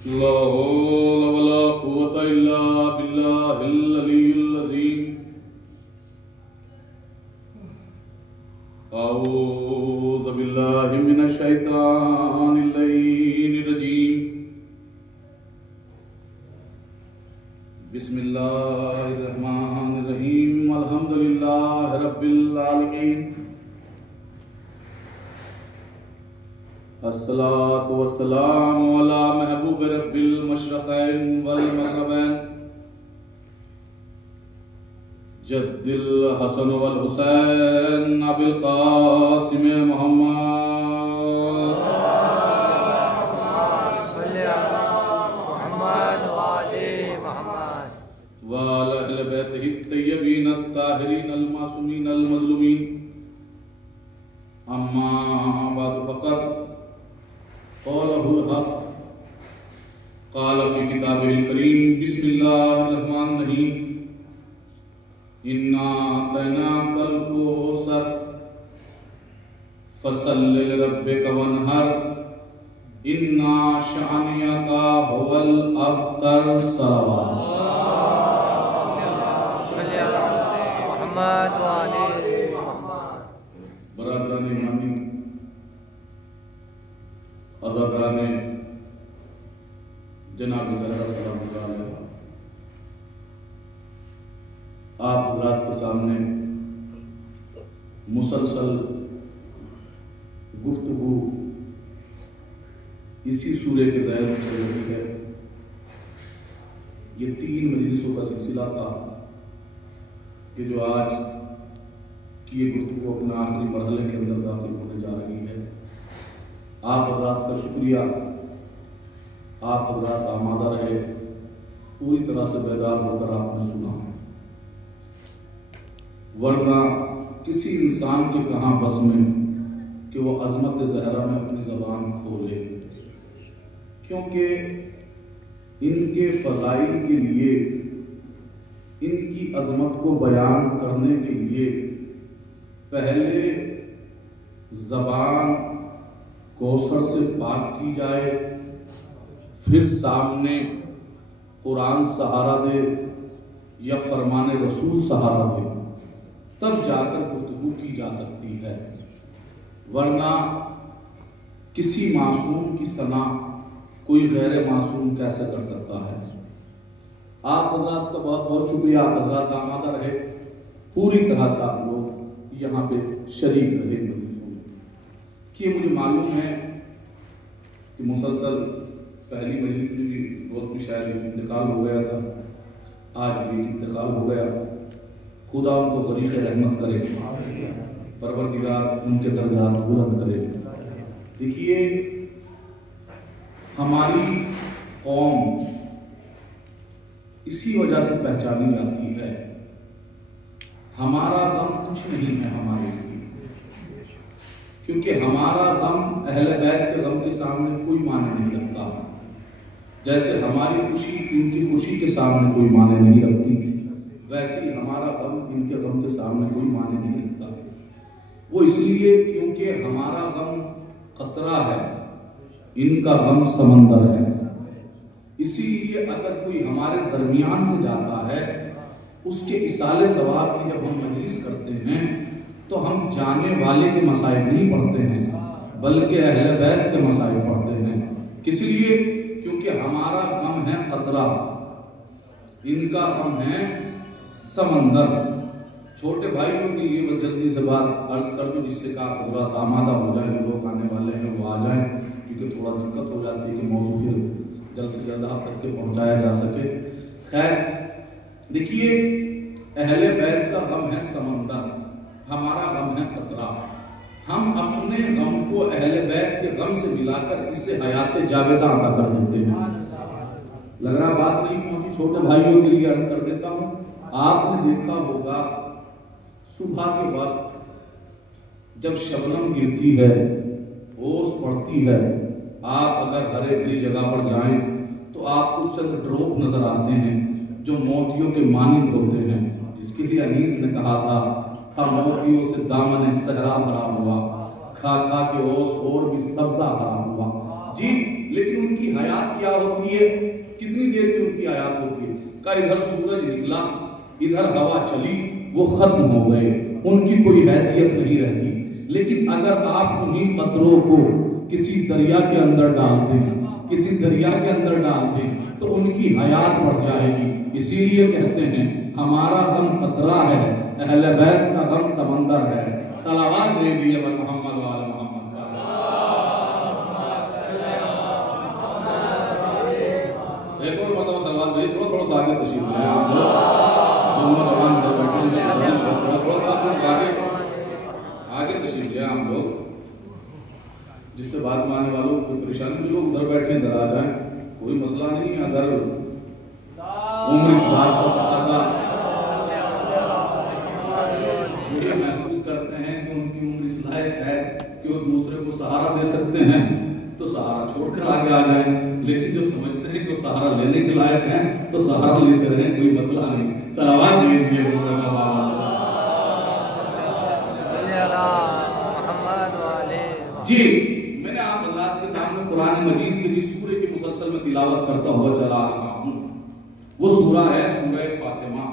لا حول ولا قوة إلا بالله العلي العظيم. أعوذ بالله من الشيطان اللعين الرجيم. بسم الله الرحمن الرحيم. الحمد لله رب العالمين. الصلاة والسلام على محبوب رب المشرقين والمغربين جد الحسن والحسين أبي القاسم محمد وعلى أهل بيته الطيبين الطاهرين المعصومين المظلومين. أما بعد فقد قاله الحق قال في كتابه الكريم. بسم الله الرحمن الرحيم. إنا أعطيناك الكوثر فصل لربك وانحر إن شانئك هو الأبتر. صلوات محمد وعلى محمد. برادران ایمانی، عزاداران جناب زہرا سلام اللہ علیہ، آپ حضرات کے سامنے مسلسل گفتگو اسی سورہ کے ظاہر میں چل رہی ہے. یہ 3 مجلسوں کا سلسلہ تھا کہ جو آج کی یہ گفتگو اپنے آخری مرحلے کے اندر داخل ہونے جا رہی ہے. آپ حضرات کا شکریہ. آپ حضرات آمادہ رہے، پوری طرح سے بیدار ہو کر آپ نے سنا، ورنہ کسی انسان کے کہاں بس میں کہ وہ عظمت زہرا میں اپنی زبان کھولے، کیونکہ ان کے فضائل کے لیے، ان کی عظمت کو بیان کرنے کے لیے پہلے زبان کوثر سے پاک کی جائے، پھر سامنے قرآن سہارا دے یا فرمان رسول سہارا دے، تب جا کر گفتگو کی جا سکتی ہے. ورنہ کسی معصوم کی ثنا کوئی غیر معصوم کیسے کر سکتا ہے. آپ حضرات کا بہت بہت شکریہ. آپ حضرات آمادہ رہے، پوری طرح سے آپ لوگ یہاں پہ شریک رہے مجلسوں میں. کہ مجھے معلوم ہے کہ مسلسل پہلی مجلس میں بھی روز بھی شاید انتقال ہو گیا تھا، آج بھی انتقال ہو گیا. خدا ان کو غریق رحمت کرے، پروردگار ان کے درجات بلند کرے. دیکھیے، ہماری قوم اسی وجہ سے پہچانی جاتی ہے. ہمارا غم کچھ نہیں ہے ہمارے لیے، کیونکہ ہمارا غم اہل بیت کے غم کے سامنے کوئی معنی نہیں رکھتا. جیسے ہماری خوشی ان کی خوشی کے سامنے کوئی معنی نہیں رکھتی، ویسے ہی ہمارا غم ان کے غم کے سامنے کوئی معنی نہیں رکھتا. وہ اس لیے کیونکہ ہمارا غم قطرہ ہے، ان کا غم سمندر ہے. اسی لیے اگر کوئی ہمارے درمیان سے جاتا ہے، اس کے اصالِ ثواب کی جب ہم مجلس کرتے ہیں تو ہم جانے والے کے مسائل نہیں پڑھتے ہیں، بلکہ اہل بیت کے مسائل پڑھتے ہیں. کس لیے؟ کیونکہ ہمارا غم ہے قطرہ، ان کا غم ہے سمندر. چھوٹے بھائیوں کے لیے بس جلدی سے بات عرض کر دوں، جس سے کہ حضرات آمادہ ہو جائیں. جو لوگ آنے والے ہیں وہ آ جائیں، کیونکہ تھوڑا دقت ہو جاتی ہے کہ موضوع پھر جلد سے جلد آپ تک کے پہنچایا جا سکے. خیر، دیکھیے، اہل بیت کا غم ہے سمندر، ہمارا غم ہے قطرہ. ہم اپنے غم کو اہل بیت کے غم سے ملا کر اسے حیات جاویدہ عطا کر دیتے ہیں. لگ رہا بات نہیں پہنچی، چھوٹے بھائیوں کے لیے عرض کر دیتا ہوں. آپ نے دیکھا ہوگا صبح کے وقت جب شبنم گرتی ہے، اوس پڑتی ہے، آپ اگر ہرے بھری جگہ پر جائیں تو آپ کو چند ڈروپ نظر آتے ہیں جو موتیوں کے مانند ہوتے ہیں، جس کے لیے انیس نے کہا تھا موتیوں سے دامن صحرا بھرا ہوا، کھا کھا کے اوس اور بھی سبزہ بھرا ہوا. جی، لیکن ان کی حیات کیا ہوتی ہے؟ کتنی دیر کی ان کی حیات ہوتی ہے؟ کہ ادھر سورج نکلا، ادھر ہوا چلی، وہ ختم ہو گئے، ان کی کوئی حیثیت نہیں رہتی۔ لیکن اگر آپ انہیں قطروں کو کسی دریا کے اندر ڈال دیں، کسی دریا کے اندر ڈال دیں تو ان کی حیات بڑھ جائے گی۔ اسی لیے کہتے ہیں ہمارا غم قطرہ ہے، اہل بیت کا غم سمندر ہے۔ صلوات بھیجیے بر محمد وآل محمد۔ ایک اور مرتبہ صلوات بھیجیے، تھوڑا سا آگے تشریف لیں آپ لوگ، آگے تشریف لیں آپ لوگ، جس سے بات ماننے والوں کو پریشانی، لوگ ادھر بیٹھے ادھر آ جائیں، کوئی مسئلہ نہیں ہے۔ اگر عمر اس بات کو تقاضا یہ محسوس کرتے ہیں کہ ان کی عمر اس لائق ہے کہ وہ دوسرے کو سہارا دے سکتے ہیں تو سہارا چھوڑ کر آگے آ جائیں، لیکن جو سمجھتے ہیں کہ وہ سہارا لینے کے لائق ہیں تو سہارا لیتے رہیں، کوئی مسئلہ نہیں۔ صلوات بھیجیے محمد بابا۔ جی میں نے آپ حضرات کے سامنے قرآن مجید کے جس سورے کی مسلسل میں تلاوت کرتا ہوا چلا رہا ہوں، وہ سورہ ہے سورہ فاطمہ،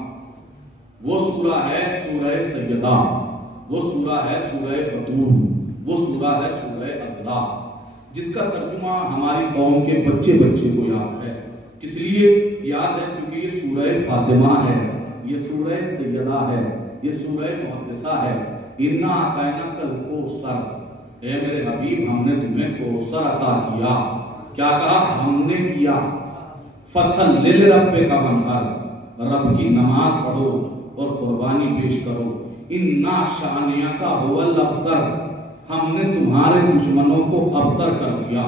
وہ سورہ ہے سورہ سیدہ، وہ سورہ ہے سورہ بطور، وہ سورہ ہے سورہ ازلا، جس کا ترجمہ ہماری قوم کے بچے بچے کو یاد ہے۔ کس لیے یاد ہے؟ کیونکہ یہ سورہ فاطمہ ہے، یہ سورہ سیدہ ہے، یہ سورہ محدثہ ہے۔ اِنَّا أَعْطَيْنَاكَ الْكَوْثَرَ، اے میرے حبیب ہم نے تمہیں کوثر عطا کیا۔ کیا کہا؟ ہم نے کیا۔ فَصَلِّ لِرَبِّكَ وَانْحَرْ، رب کی نماز پڑھو اور قربانی پیش کرو۔ إِنَّا شَأْنِيَكَ هُوَ الْأَبْتَرُ، ہم نے تمہارے دشمنوں کو ابتر کر دیا۔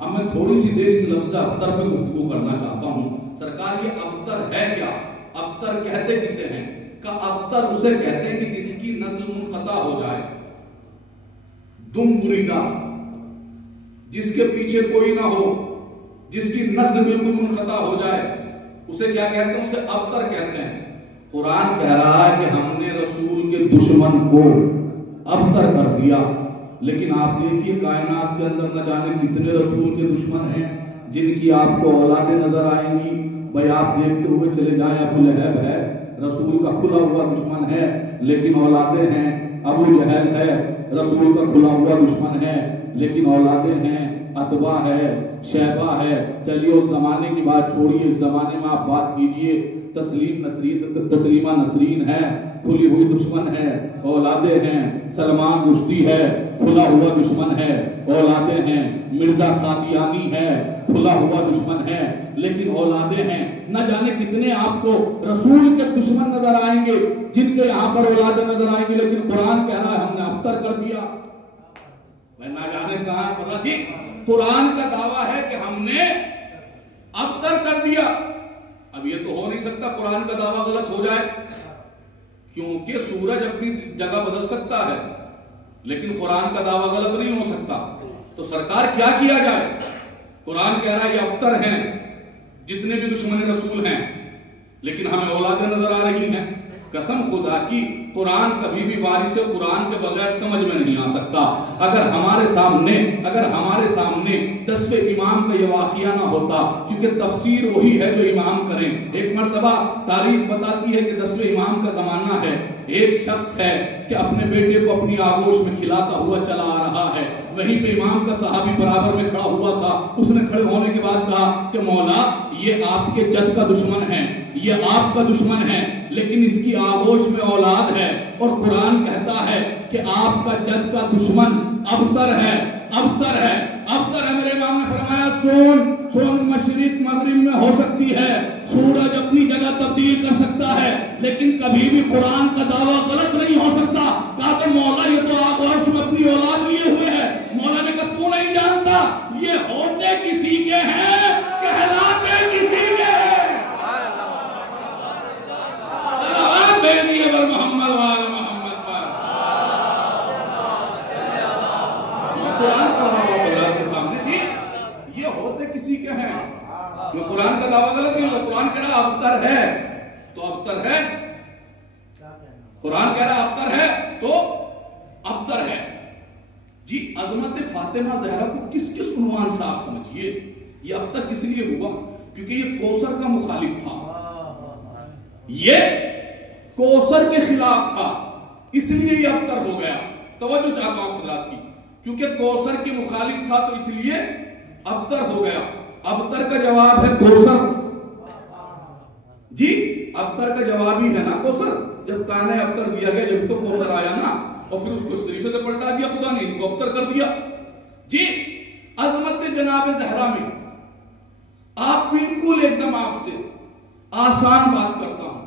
اب میں تھوڑی سی دیر اس لفظ ابتر پہ گفتگو کرنا چاہتا ہوں۔ سرکار یہ ابتر ہے کیا؟ ابتر کہتے کسے ہیں؟ کہ ابتر اسے کہتے ہیں کہ جس کی نسل منقطع ہو جائے، دم بریدہ، جس کے پیچھے کوئی نہ ہو، جس کی نسل بالکل منقطع ہو جائے، اسے کیا کہتے ہیں؟ اسے ابتر کہتے ہیں۔ قرآن کہہ رہا ہے کہ ہم نے رسول کے دشمن کو ابتر کر دیا۔ لیکن آپ دیکھیے کائنات کے اندر نہ جانے کتنے رسول کے دشمن ہیں جن کی آپ کو اولادیں نظر آئیں گی۔ بھائی آپ دیکھتے ہوئے چلے جائیں، ابو لہب ہے، رسول کا کھلا ہوا دشمن ہے لیکن اولادیں ہیں۔ ابو جہل ہے، رسول کا کھلا ہوا دشمن ہے لیکن اولادیں ہیں۔ عتبہ ہے، شیبہ ہے، چلیے اس زمانے کی بات چھوڑیے، اس زمانے میں آپ بات کیجئے، تسلیمہ نسرین ہے، کھلی ہوئی دشمن ہے، اولادیں ہیں۔ سلمان رشدی ہے، کھلا ہوا دشمن ہے، اولادیں ہیں۔ مرزا قادیانی ہے، کھلا ہوا دشمن ہے لیکن اولادیں ہیں۔ نہ جانے کتنے آپ کو رسول کے دشمن نظر آئیں گے جن کے یہاں پر اولادیں نظر آئیں گے، لیکن قرآن کہہ رہا ہے ہم نے ابتر کر دیا۔ میں نہ جانے کہاں پتا تھی، قرآن کا دعویٰ ہے کہ ہم نے ابتر کر دیا۔ اب یہ تو ہو نہیں سکتا قرآن کا دعویٰ غلط ہو جائے، کیونکہ سورج اپنی جگہ بدل سکتا ہے لیکن قرآن کا دعویٰ غلط نہیں ہو سکتا۔ تو سرکار کیا کیا جائے؟ قرآن کہہ رہا ہے یہ ابتر ہیں جتنے بھی دشمن رسول ہیں، لیکن ہمیں اولادیں نظر آ رہی ہیں۔ قسم خدا کی قرآن کبھی بھی وارث قرآن کے بغیر سمجھ میں نہیں آ سکتا۔ اگر ہمارے سامنے 10ویں امام کا یہ واقعہ نہ ہوتا، کیونکہ تفسیر وہی ہے جو امام کریں۔ ایک مرتبہ تاریخ بتاتی ہے کہ 10ویں امام کا زمانہ ہے، ایک شخص ہے کہ اپنے بیٹے کو اپنی آغوش میں کھلاتا ہوا چلا آ رہا ہے، وہیں پہ امام کا صحابی برابر میں کھڑا ہوا تھا۔ اس نے کھڑے ہونے کے بعد کہا کہ مولا یہ آپ کے جد کا دشمن ہے، یہ آپ کا دشمن ہے، لیکن اس کی آغوش میں اولاد ہے، اور قرآن کہتا ہے کہ آپ کا جد کا دشمن ابتر ہے، ابتر ہے، ابتر ہے۔ میرے امام نے فرمایا سون مشرق مغرب میں ہو سکتی ہے، سورج اپنی جگہ تبدیل کر سکتا ہے، لیکن کبھی بھی قرآن کا دعویٰ غلط نہیں ہو سکتا۔ کہا کہ مولا یہ تو آغوش میں اپنی اولاد لیے ہوئے ہے۔ مولا نے کہا تو نہیں جانتا یہ ہوتے کسی کے ہیں، کہلاتے کسی کے ہیں۔ بھیجیے بر محمد وآل محمد پر۔ میں قرآن پڑھ رہا ہوں حضرات کے سامنے کہ یہ ہوتے کسی کے ہیں، میں قرآن کا دعویٰ غلط نہیں ہوگا۔ قرآن کہہ رہا ابتر ہے تو ابتر ہے، قرآن کہہ رہا ابتر ہے تو ابتر ہے۔ جی عظمت فاطمہ زہرا کو کس کس عنوان سے آپ سمجھیے، یہ اب تک اس لیے ہوا کیونکہ یہ کوثر کا مخالف تھا، یہ کوثر کے خلاف تھا، اس لیے یہ ابتر ہو گیا۔ توجہ چاہتا ہوں حضرات کی، کیونکہ کوثر کے مخالف تھا تو اس لیے ابتر ہو گیا۔ ابتر کا جواب ہے کوثر، جی ابتر کا جواب ہی ہے نا کوثر۔ جب تانے ابتر دیا گیا، جب تو کوثر آیا نا، اور پھر اس کو اس طریقے سے پلٹا دیا خدا نے، ان کو ابتر کر دیا۔ جی عظمت جناب زہرا میں آپ بالکل ایک دم آپ سے آسان بات کرتا ہوں،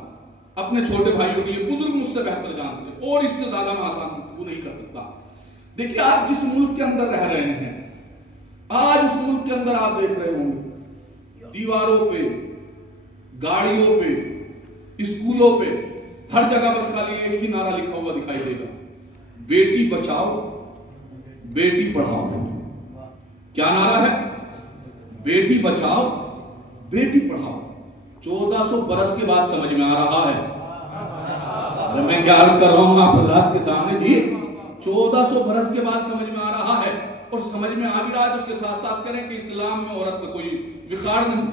اپنے چھوٹے بھائیوں کے لیے، بزرگ مجھ سے بہتر جانتے ہیں اور اس سے زیادہ میں آسان وہ نہیں کر سکتا۔ دیکھیے آپ جس ملک کے اندر رہ رہے ہیں، آج اس ملک کے اندر آپ دیکھ رہے ہوں گے دیواروں پہ، گاڑیوں پہ، اسکولوں پہ، ہر جگہ بس خالی ایک ہی نعرہ لکھا ہوا دکھائی دے گا، بیٹی بچاؤ بیٹی پڑھاؤ۔ کیا نعرہ ہے؟ بیٹی بچاؤ بیٹی پڑھاؤ۔ 1400 برس کے بعد سمجھ میں آ رہا ہے، میں کیا عرض کر رہا ہوں آپ حضرات کے سامنے، جی 1400 برس کے بعد سمجھ میں آ رہا ہے، اور سمجھ میں آ بھی رہا ہے تو اس کے ساتھ ساتھ کریں کہ اسلام میں عورت کا کوئی وقار نہیں،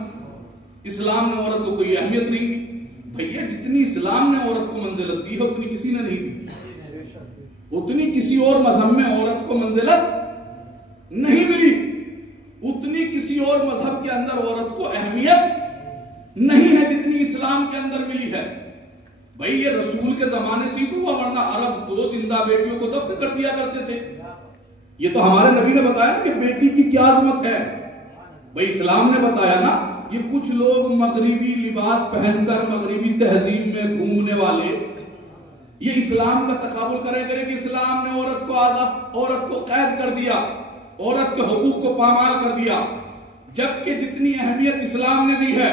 اسلام نے عورت کو کوئی اہمیت نہیں دی۔ بھئیہ جتنی اسلام نے عورت کو منزلت دی ہے اتنی کسی نے نہیں دی، اتنی کسی اور مذہب میں عورت کو منزلت نہیں ملی، اتنی کسی اور مذہب کے اندر عورت کو اہمیت نہیں ہے جتنی اسلام کے اندر ملی ہے۔ بھئی یہ رسول کے زمانے سے تو ہوا، ورنہ عرب 2 زندہ بیٹیوں کو دفن کر دیا کرتے تھے۔ یہ تو ہمارے نبی نے بتایا نا کہ بیٹی کی کیا عظمت ہے، بھئی اسلام نے بتایا نا۔ یہ کچھ لوگ مغربی لباس پہن کر مغربی تہذیب میں گھومنے والے یہ اسلام کا تقابل کریں کہ اسلام نے عورت کو قید کر دیا، عورت کے حقوق کو پامال کر دیا، جبکہ جتنی اہمیت اسلام نے دی ہے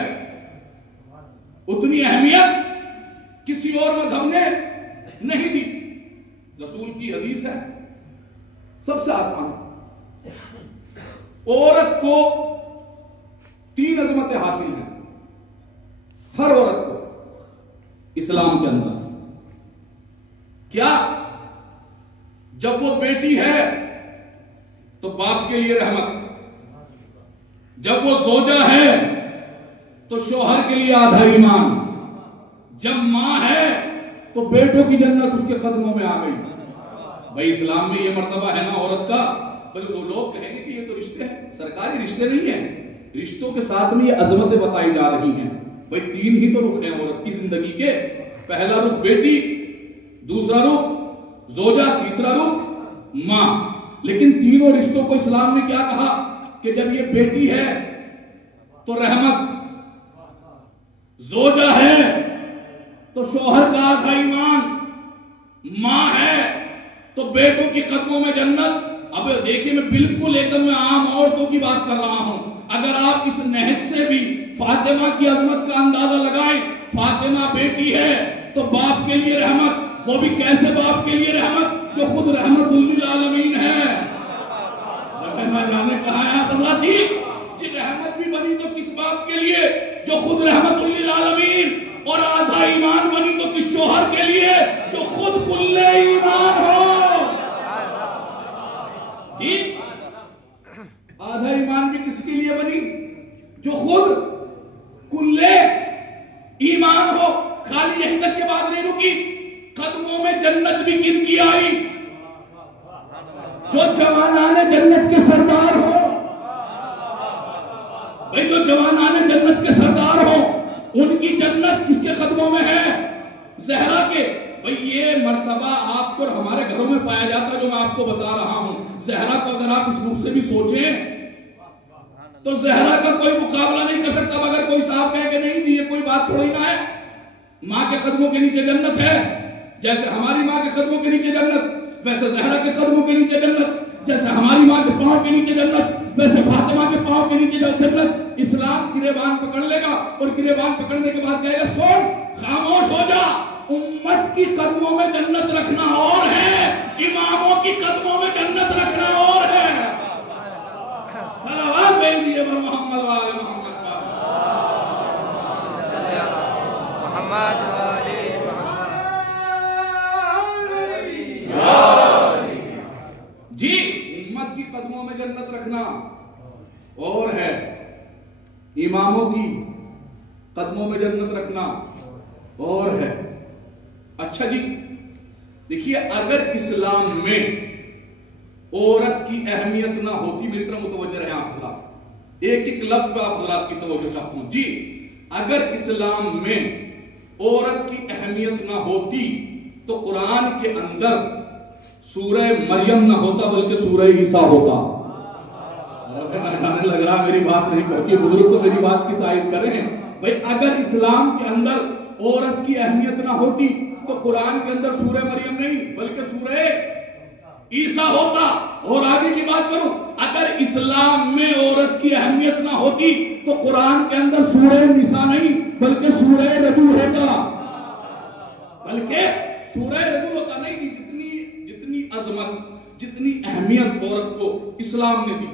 اتنی اہمیت کسی اور مذہب نے نہیں دی۔ رسول کی حدیث ہے سب سے آسان، عورت کو 3 عظمتیں حاصل ہیں، ہر عورت کو اسلام کے اندر۔ کیا؟ جب وہ بیٹی ہے تو باپ کے لیے رحمت، جب وہ زوجہ ہے تو شوہر کے لیے آدھا ایمان، جب ماں ہے تو بیٹوں کی جنت اس کے قدموں میں آ گئی۔ بھائی اسلام میں یہ مرتبہ ہے نا عورت کا، بلکہ وہ لوگ کہیں گے کہ یہ تو رشتے ہیں، سرکاری رشتے نہیں ہیں، رشتوں کے ساتھ میں یہ عظمتیں بتائی جا رہی ہیں۔ بھائی 3 ہی تو رخ ہیں عورت کی زندگی کے، پہلا رخ بیٹی، دوسرا رخ زوجہ، تیسرا رخ ماں۔ لیکن تینوں رشتوں کو اسلام نے کیا کہا کہ جب یہ بیٹی ہے تو رحمت، زوجہ ہے تو شوہر کا آدھا ایمان، ماں ہے تو بیٹوں کی قدموں میں جنت۔ اب دیکھیں میں بالکل ایک دم عام عورتوں کی بات کر رہا ہوں، اگر آپ اس نحس سے بھی فاطمہ کی عظمت کا اندازہ لگائیں، فاطمہ بیٹی ہے تو باپ کے لیے رحمت، وہ بھی کیسے باپ کے لیے رحمت جو خود رحمت للعالمین ہے۔ میں جانے کہا ہے حضرت جی رحمت بھی بنی تو کس باپ کے لیے جو خود رحمت للعالمین، اور آدھا ایمان بنی تو کس شوہر کے لیے جو خود کل ایمان ہو۔ جی آدھا ایمان بھی کس کے لیے بنی؟ جو خود کل ایمان ہو۔ خالی یہیں تک کے بات نہیں رکی، قدموں میں جنت بھی کن کی آئی؟ جو جوانان جنت کے سردار ہو، بھئی جو جوانان جنت کے سردار ہو ان کی جنت کس کے قدموں میں ہے؟ زہرا کے۔ بھئی یہ مرتبہ آپ کو اور ہمارے گھروں میں پایا جاتا ہے جو میں آپ کو بتا رہا ہوں۔ زہرا کو اگر آپ اس رخ سے بھی سوچیں تو زہرا کا کوئی مقابلہ نہیں کر سکتا، مگر کوئی صاحب کہے کہ نہیں جی یہ کوئی بات تھوڑی نہ ہے، ماں کے قدموں کے نیچے جنت ہے۔ جیسے ہماری ماں کے قدموں کے نیچے جنت، ویسے زہرا کے قدموں کے نیچے جنت، جیسے ہماری ماں کے پاؤں کے نیچے جنت، ویسے فاطمہ کے پاؤں کے نیچے جنت۔ اسلام گریبان پکڑ لے گا اور گریبان پکڑنے کے بعد کہے گا سن خاموش ہو جا، امت کی قدموں میں جنت رکھنا اور ہے، اماموں کی قدموں میں جنت رکھنا اور ہے۔ صلوات بھیج دیئے بر محمد وآل محمد جی اماموں کی قدموں میں جنت رکھنا اور ہے. اچھا جی دیکھیے، اگر اسلام میں عورت کی اہمیت نہ ہوتی، میری طرح متوجہ رہے آپ حضرات، ایک ایک لفظ پہ آپ حضرات کی توجہ چاہتا ہوں جی. اگر اسلام میں عورت کی اہمیت نہ ہوتی تو قرآن کے اندر سورہ مریم نہ ہوتا بلکہ سورہ عیسیٰ ہوتا. لگ رہا میری بات نہیں پہنچی، بزرگ تو میری بات کی تائید کریں بھائی. اگر اسلام کے اندر عورت کی اہمیت نہ ہوتی تو قرآن کے اندر سورہ مریم نہیں بلکہ سورہ عیسیٰ ہوتا. اور آگے کی بات کروں، اگر اسلام میں عورت کی اہمیت نہ ہوتی تو قرآن کے اندر سورہ نساء نہیں بلکہ سورہ رجل ہوتا. بلکہ سورہ رجل ہوتا. نہیں جی، جتنی عظمت، جتنی اہمیت عورت کو اسلام نے دی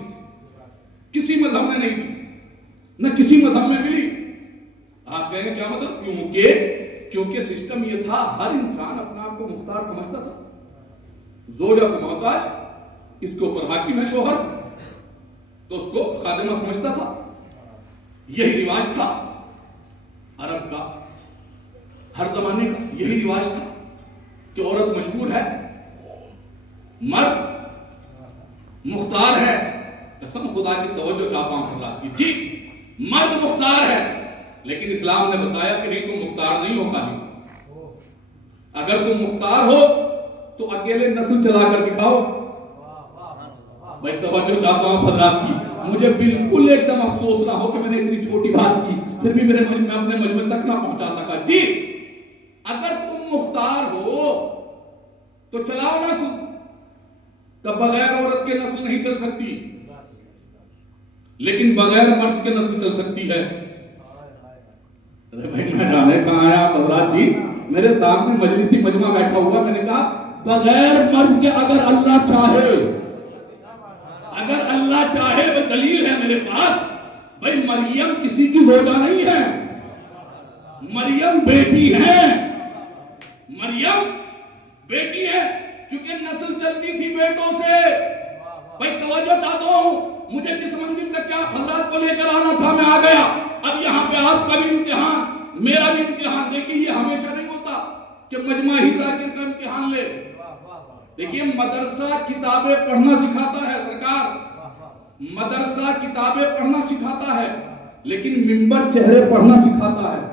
کسی مذہب نے نہیں دی، نہ کسی مذہب میں ملی. آپ کہیں گے کیا مطلب؟ کیونکہ سسٹم یہ تھا، ہر انسان اپنا آپ کو مختار سمجھتا تھا. زوجہ کو محتاج، اس کے اوپر حاکم ہے شوہر، تو اس کو خادمہ سمجھتا تھا. یہی رواج تھا عرب کا، ہر زمانے کا یہی رواج تھا کہ عورت مجبور ہے، مرد مختار ہے. قسم خدا کی توجہ چاہتا ہوں حضرات کی جی، مرد مختار ہے، لیکن اسلام نے بتایا کہ نہیں، تم مختار نہیں ہو. خالی اگر تم مختار ہو تو اکیلے نسل چلا کر دکھاؤ. بھائی توجہ چاہتا ہوں حضرات کی، مجھے بالکل ایک دم افسوس نہ ہو کہ میں نے اتنی چھوٹی بات کی پھر بھی میرے میں اپنے مجمع تک نہ پہنچا سکا. جی اگر تم مختار ہو تو چلاؤ نسل. تب بغیر عورت کے نسل نہیں چل سکتی، لیکن بغیر مرد کے نسل چل سکتی ہے. ارے بھائی نہ جانے کہاں آیا آپ حضرات جی، میرے سامنے مجلسی مجمع بیٹھا ہوا، میں نے کہا بغیر مرد کے اگر اللہ چاہے، اگر اللہ چاہے، وہ دلیل ہے میرے پاس. بھائی مریم کسی کی زوجہ نہیں ہے، مریم بیٹی ہے، مریم بیٹی ہے، کیونکہ نسل چلتی تھی بیٹوں سے. بھائی توجہ چاہتا ہوں، مجھے جس منزل تک کیا حضرات کو لے کر آنا تھا میں آ گیا. اب یہاں پہ آپ کا بھی امتحان، میرا بھی امتحان. دیکھیے یہ ہمیشہ نہیں ہوتا کہ مجمع ہی ذاکر کا امتحان لے. دیکھیے مدرسہ کتابیں پڑھنا سکھاتا ہے سرکار، مدرسہ کتابیں پڑھنا سکھاتا ہے، لیکن منبر چہرے پڑھنا سکھاتا ہے.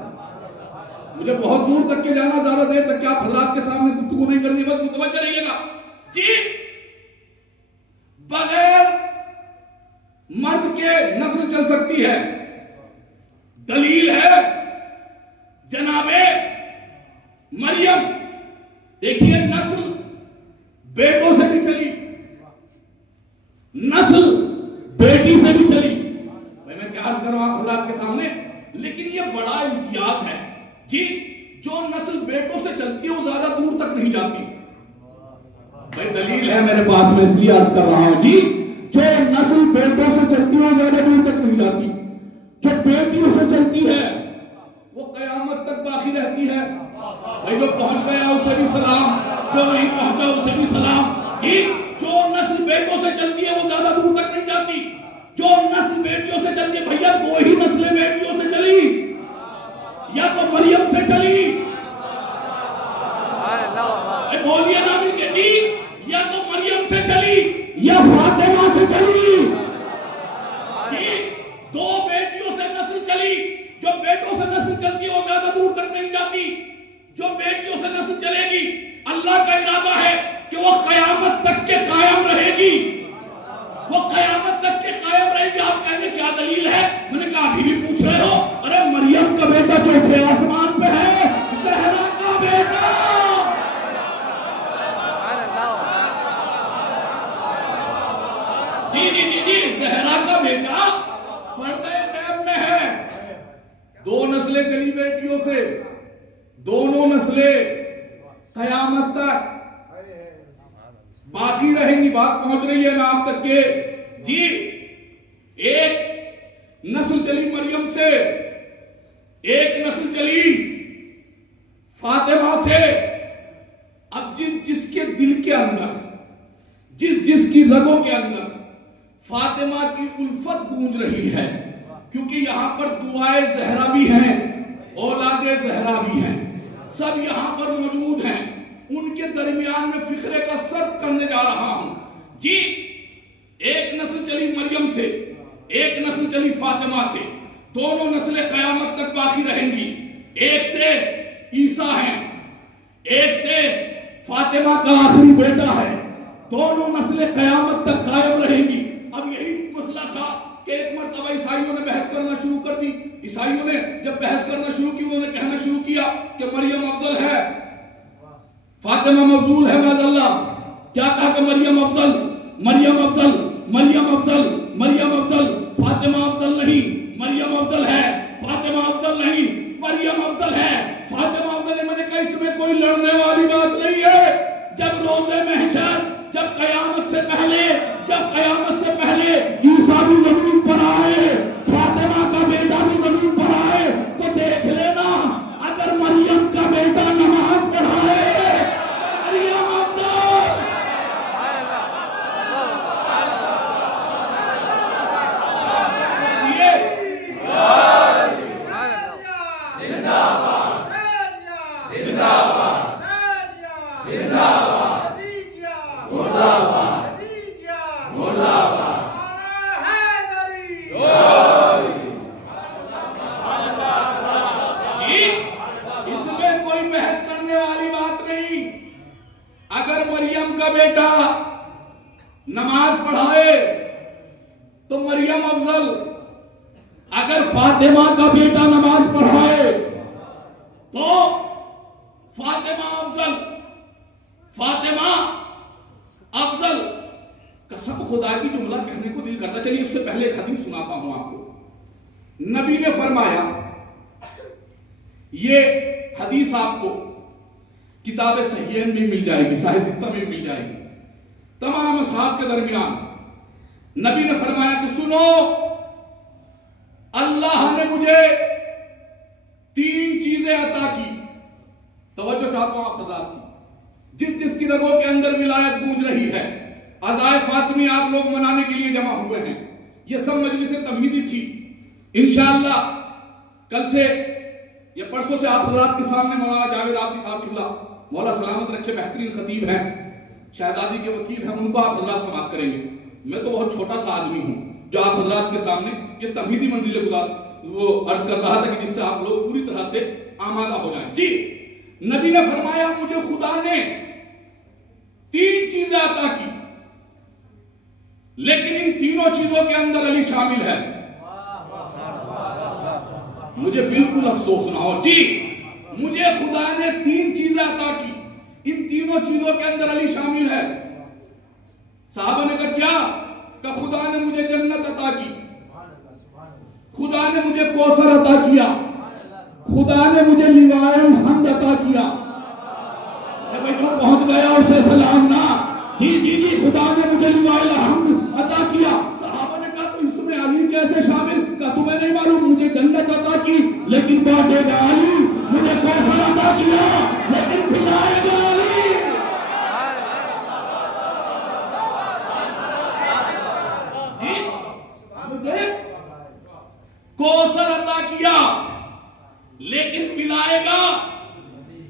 مجھے بہت دور تک کے جانا، زیادہ دیر تک کہ آپ حضرات کے سامنے گفتگو نہیں کرنی، بس متوجہ رہیے گا جی. بغیر مرد کے نسل چل سکتی ہے، دلیل ہے جناب مریم. دیکھیے نسل بیٹوں سے بھی چلی، نسل بیٹی سے بھی چلی. میں کیا عرض کروں آپ حضرات کے سامنے، لیکن یہ بڑا امتیاز ہے جی. جو نسل بیٹوں سے چلتی ہے وہ زیادہ دور تک نہیں جاتی. بھائی دلیل ہے میرے پاس، میں اس لیے عرض کر رہا ہوں جی. جو نسل بیٹوں سے چلتی ہے وہ زیادہ دور تک نہیں جاتی، جو بیٹیوں سے چلتی ہے وہ قیامت تک باقی رہتی ہے. بھائی جو پہنچ گیا اسے بھی سلام، جو نہیں پہنچا اسے بھی سلام جی. جو نسل بیٹوں سے چلتی ہے وہ زیادہ دور تک نہیں جاتی، جو نسل بیٹیوں سے چلتی ہے. بھیا دو ہی نسلیں بیٹیوں سے چلی، یا تو مریم سے چلی، بولیے نا مل کے جی، یا تو مریم سے چلی یا فاطمہ سے چلی جی. دو بیٹیوں سے نسل چلی. جو بیٹوں سے نسل چلتی ہے وہ زیادہ دور تک نہیں جاتی، جو بیٹیوں سے نسل چلے گی اللہ کا ارادہ ہے کہ وہ قیامت تک کے قائم رہے گی، وہ قیامت تک کے قائم رہے گی. آپ کہیں گے کیا دلیل ہے؟ میں نے کہا ابھی بھی پوچھ رہے ہو. ارے مریم کا بیٹا چوتھے آسمان پہ ہے، زہرا کا بیٹا. جی جی جی جی زہرا کا بیٹا پردہ غیب میں ہے. دو نسلیں چلی بیٹیوں سے، دونوں نسلیں قیامت تک باقی رہیں گی. بات پہنچ رہی ہے نا آپ تک کہ جی ایک نسل چلی مریم سے، ایک نسل چلی فاطمہ سے. اب جس کے دل کے اندر، جس کی رگوں کے اندر فاطمہ کی الفت گونج رہی ہے، کیونکہ یہاں پر دعائے زہرا بھی ہیں، اولاد زہرا بھی ہیں، سب یہاں پر موجود ہیں. ان کے درمیان میں فقرے کا صرف کرنے جا رہا ہوں. جی ایک نسل چلی مریم سے، ایک نسل چلی فاطمہ سے، دونوں نسلیں قیامت تک باقی رہیں گی. ایک سے عیسیٰ ہیں، ایک سے فاطمہ کا آخری بیٹا ہے. دونوں نسلیں قیامت تک قائم رہیں گی. اب یہی مسئلہ تھا کہ ایک مرتبہ عیسائیوں نے بحث کرنا شروع کر دی. عیسائیوں نے جب بحث کرنا شروع کی، انہوں نے کہنا شروع کیا کہ مریم افضل ہے، فاطمہ مفضول ہے. معاذ اللہ. کیا کہا کہ مریم افضل، مریم افضل، مریم افضل، مریم افضل، فاطمہ افضل نہیں. مریم افضل ہے، فاطمہ افضل نہیں. مریم افضل ہے، فاطمہ افضل ہے. میں نے کہا اس میں کوئی لڑنے والی بات نہیں ہے. جب روزے محشر، جب قیامت سے پہلے، جب قیامت سے پہلے عیسیٰ بھی زمین پر آئے، فاطمہ کا بیٹا بھی زمین پر آئے، تو دیکھ لینا اگر مریم کا بیٹا نماز پڑھائے مریم افضل. اگر مریم کا بیٹا نماز پڑھائے تو مریم افضل، اگر فاطمہ کا بیٹا نماز پڑھائے تو فاطمہ افضل. فاطمہ افضل. قسم خدا کی جملہ کہنے کو دل کرتا. چلیے اس سے پہلے ایک حدیث سناتا ہوں آپ کو. نبی نے فرمایا، یہ حدیث آپ کو کتاب صحیحین میں مل جائے گی، صحیح ستہ میں مل جائے گی. تمام اصحاب کے درمیان نبی نے فرمایا کہ سنو، اللہ نے مجھے 3 چیزیں عطا کی. توجہ چاہتا ہوں آپ حضرات کی. جس کی رگوں کے اندر ولایت گونج رہی ہے، عزائے فاطمی آپ لوگ منانے کے لیے جمع ہوئے ہیں. یہ سب مجلس تمہیدی تھی. انشاءاللہ کل سے یا پرسوں سے آپ حضرات کے سامنے مولانا جاوید آبادی صاحب قبلہ مولا سلامت رکھے بہترین خطیب ہیں، شہزادی کے وکیل ہیں، ان کو آپ حضرات سماعت کریں گے. میں تو بہت چھوٹا سا آدمی ہوں جو آپ حضرات کے سامنے یہ تمہیدی منزل وہ عرض کر رہا تھا کہ جس سے آپ لوگ پوری طرح سے آمادہ ہو جائیں. جی نبی نے فرمایا مجھے خدا نے 3 چیزیں عطا کی، لیکن ان تینوں چیزوں کے اندر علی شامل ہے. مجھے بالکل افسوس نہ ہو. جی مجھے خدا نے 3 چیزیں عطا کی، ان تینوں چیزوں کے اندر علی شامل ہے. صحابہ نے کہا کیا؟ کہ خدا نے مجھے جنت عطا کی، خدا نے مجھے کوثر عطا کیا، خدا نے مجھے لوائے الحمد عطا کیا. جب جو پہنچ گیا اسے سلام نہ. جی جی جی خدا نے مجھے لوائے الحمد عطا کیا. صحابہ نے کہا تو اس میں علی کیسے شامل؟ کہا تمہیں نہیں معلوم مجھے جنت عطا کی لیکن بانٹے گا علی، مجھے کوثر عطا کیا لیکن پلائے گا علی. جی مجھے کوثر عطا کیا لیکن پلائے گا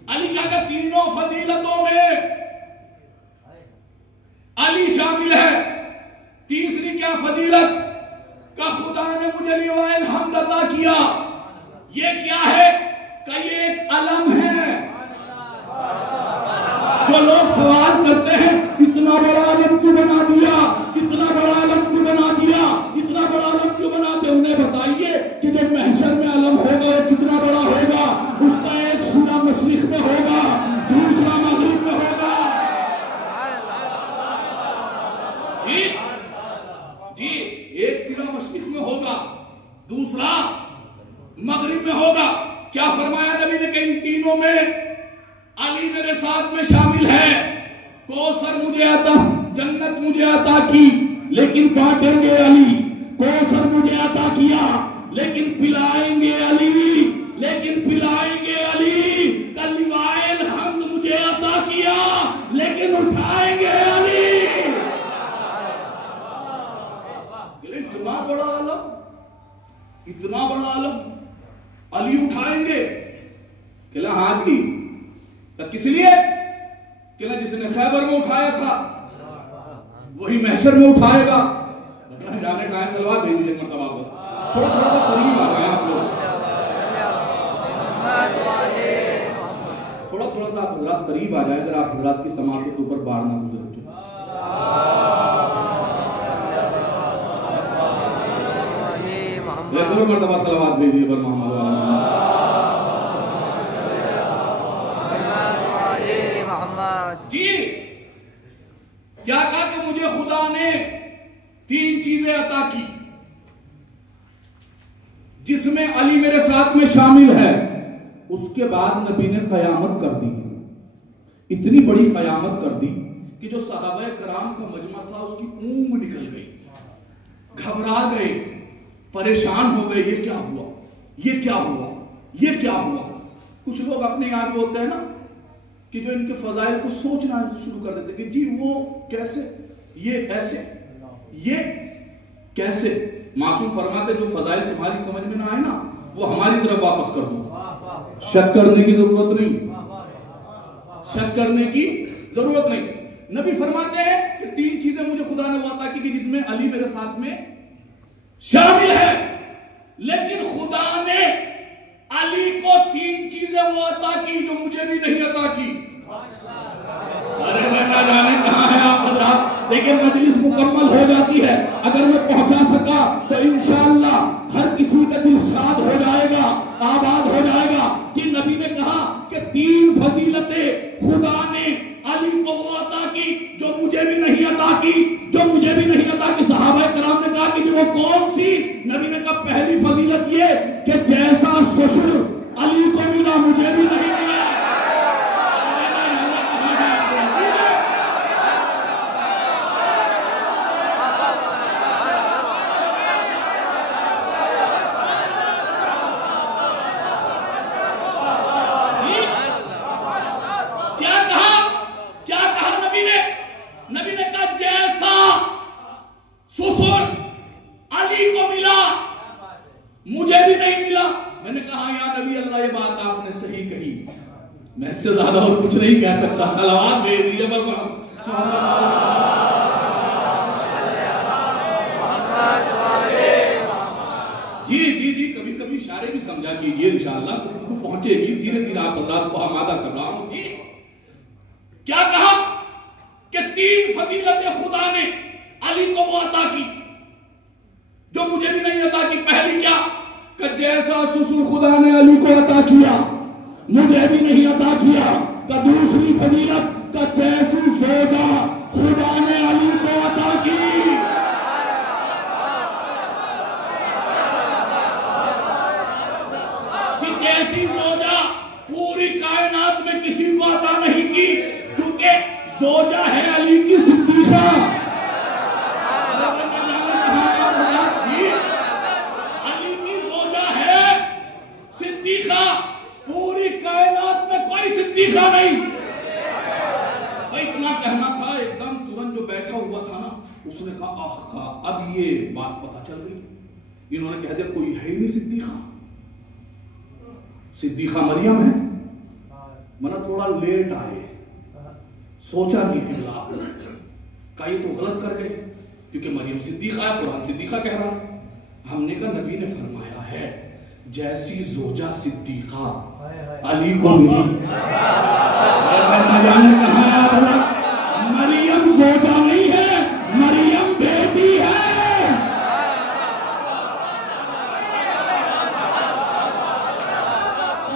علی. کہا تینوں فضیلتوں میں علی شامل ہے. تیسری کیا فضیلت؟ کہ خدا نے مجھے لوائے الحمد عطا کیا. یہ کیا ہے؟ کہ یہ ایک علم ہے. جو لوگ سوال کرتے ہیں اتنا بڑا علم کیوں بنا دیا، اتنا بڑا علم کیوں بنا دیا، اتنا بڑا علم کیوں بنا دیا، انہیں بتائیے کہ جب محشر میں علم ہوگا وہ کتنا بڑا ہوگا. اس کا ایک سینہ مشرق میں ہوگا، دوسرا مغرب میں ہوگا. جی جی ایک سینہ مشرق میں ہوگا، دوسرا مغرب میں ہوگا. کیا فرمایا نبی نے کہ ان تینوں میں علی میرے ساتھ میں شامل ہے. کوثر مجھے عطا، جنت مجھے عطا کی لیکن بانٹیں گے علی. کوثر مجھے عطا کیا لیکن پلائیں گے علی، لیکن پلائیں گے علی. لوائے الحمد مجھے عطا کیا لیکن اٹھائیں گے علی. اتنا بڑا علم، علی اٹھائیں گے؟ کہ ہاں جی. کس لیے؟ کہ جس نے خیبر میں اٹھایا تھا وہی محشر میں اٹھائے گا. جانے کہاں ہے؟ صلوات بھیج دیجیے مرتبہ کو. تھوڑا تھوڑا سا قریب آ گئے آپ لوگ. تھوڑا تھوڑا سا آپ حضرات قریب آ جائیں. اگر آپ حضرات کی سماعت کے اوپر بار نہ گزرے تو. ایک اور مرتبہ صلوات بھیجیے پر محمد جی. کیا کہا کہ مجھے خدا نے 3 چیزیں عطا کی جس میں علی میرے ساتھ میں شامل ہے. اس کے بعد نبی نے قیامت کر دی. اتنی بڑی قیامت کر دی کہ جو صحابہ کرام کا مجمع تھا اس کی اونگ نکل گئی, گھبرا گئے, پریشان ہو گئے. یہ کیا ہوا, یہ کیا ہوا, یہ کیا ہوا. کچھ لوگ اپنے یہاں بھی ہوتے ہیں نا کہ جو ان کے فضائل کو سوچنا شروع کر دیتے کہ جی وہ کیسے, یہ ایسے, یہ کیسے. معصوم فرماتے جو فضائل تمہاری سمجھ میں نہ آئے نا وہ ہماری طرف واپس کر دو. شک کرنے کی ضرورت نہیں, شک کرنے کی ضرورت نہیں. نبی فرماتے ہیں کہ 3 چیزیں مجھے خدا نے عطا کی جن میں علی میرے ساتھ میں شامل ہے. لیکن خدا نے علی کو 3 چیزیں وہ عطا کی جو مجھے بھی نہیں عطا کی. ارے میں نہ جانے کہاں ہے آپ حضرات, لیکن مجلس مکمل ہو جاتی ہے. اگر میں پہنچا سکا تو انشاءاللہ ہر کسی کا دل شاد ہو جائے گا, آباد ہو جائے گا. کہ نبی نے کہا کہ 3 فضیلتیں خدا نے علی کو وہ عطا کی جو مجھے بھی نہیں عطا کی, جو مجھے بھی نہیں عطا کی. صحابہ کرام نے کہا کہ وہ کون سی؟ نبی نے کہا پہلی فضیلت یہ کہ جیسا سسر علی کو ملا مجھے بھی نہیں ملا. میں اس سے زیادہ اور کچھ نہیں کہہ سکتا. صلوات بھیج دیجیے پر جی کبھی کبھی اشارے بھی سمجھا کیجئے. انشاءاللہ گفتگو پہنچے گی. دھیرے دھیرے آپ حضرات کو آمادہ کر رہا ہوں. جی کیا کہا کہ 3 فضیلتیں خدا نے علی کو وہ عطا کی جو مجھے بھی نہیں عطا کی. پہلی کیا کہ جیسا سسر خدا نے علی کو عطا کیا مجھے بھی نہیں عطا کیا. کہ دوسری فضیلت کہ جیسی زوجہ خدا نے علی کو عطا کی. کہ جیسی زوجہ پوری کائنات میں کسی کو عطا نہیں کی, کیونکہ زوجہ ہے علی کی صدیقہ. علی کی زوجہ ہے صدیقہ. پوری کائنات میں کوئی صدیقہ نہیں. اتنا کہنا تھا. ایک دم ترنت جو بیٹھا ہوا تھا نا اس نے کہا آخا اب یہ بات پتا چل گئی. انہوں نے کہہ دیا کوئی ہے ہی نہیں صدیقہ. صدیقہ مریم ہے. منا تھوڑا لیٹ آئے, سوچا نہیں پھر کہا یہ تو غلط کر گئے کیونکہ مریم صدیقہ ہے, قرآن صدیقہ کہہ رہا ہے. ہم نے کہا نبی نے فرمایا ہے جیسی زوجہ صدیقہ علی کو ملی. مریم زوجہ نہیں ہے, مریم بیٹی ہے.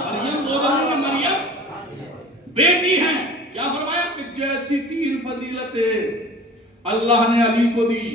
مریم زوجہ نہیں ہے, مریم بیٹی ہے. کیا فرمایا کہ جیسی 3 فضیلتیں اللہ نے علی کو دی.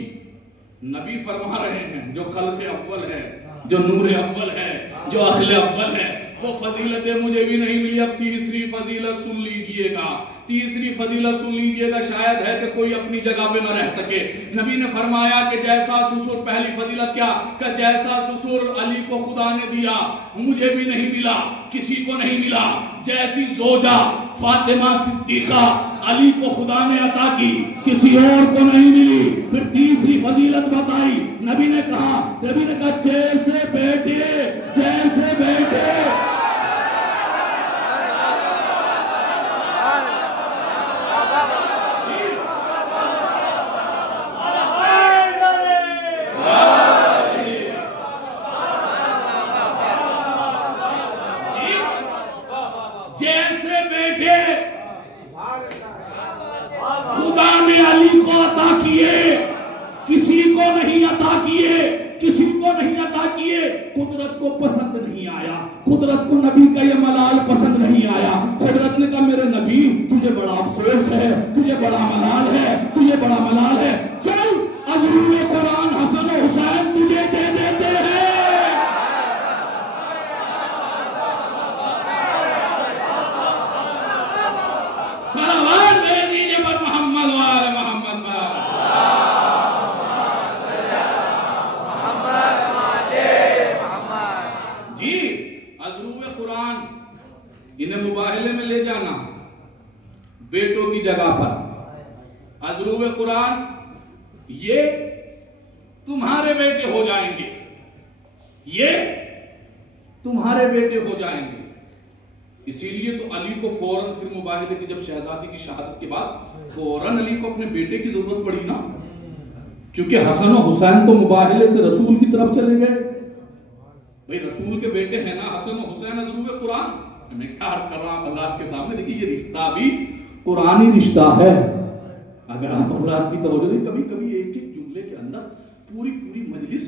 نبی فرما رہے ہیں جو خلق اول ہے, جو نور اول ہے, جو عقل اول ہے, وہ فضیلتیں مجھے بھی نہیں ملی. اب تیسری فضیلت سن لیجئے گا, تیسری فضیلت سن لیجئے گا. شاید ہے کہ کوئی اپنی جگہ پہ نہ رہ سکے. نبی نے فرمایا کہ جیسا سسر, پہلی فضیلت کیا کہ جیسا سسر علی کو خدا نے دیا مجھے بھی نہیں ملا, کسی کو نہیں ملا. جیسی زوجہ فاطمہ صدیقہ علی کو خدا نے عطا کی کسی اور کو نہیں ملی. پھر تیسری فضیلت بتائی. نبی نے کہا جیسے بیٹے, جیسے بیٹے کیے، کسی کو نہیں عطا کیے، کسی کو نہیں عطا کیے۔ قدرت کو پسند نہیں آیا، قدرت کو نبی کا یہ ملال پسند نہیں آیا۔ قدرت نے کہا میرے نبی تجھے بڑا افسوس ہے، تجھے بڑا ملال ہے، تجھے بڑا ملال ہے، چل ابروئے قرآن حسن و حسین تجھے دے دیتے ہیں۔ صلوات بھیج دیجئے پر محمد وآل محمد جی۔ ازروئے قرآن انہیں مباہلے میں لے جانا بیٹوں کی جگہ پر۔ ازروئے قرآن یہ تمہارے بیٹے ہو جائیں گے، یہ تمہارے بیٹے ہو جائیں گے۔ اسی لیے تو علی کو فوراً پھر مباہلے کی جب شہزادی کی شہادت کے بعد فوراً علی کو اپنے بیٹے کی ضرورت پڑی نا، کیونکہ حسن و حسین تو مباہلے سے رسول کی طرف چلے گئے۔ بھئی رسول کے بیٹے ہیں نا حسن و حسین ازروئے قرآن۔ میں کیا عرض کر رہا ہوں حضرات کے سامنے، دیکھیں یہ رشتہ بھی قرآنی رشتہ ہے۔ اگر آپ حضرات کی توجہ دیں، کبھی کبھی ایک ایک جملے کے اندر پوری مجلس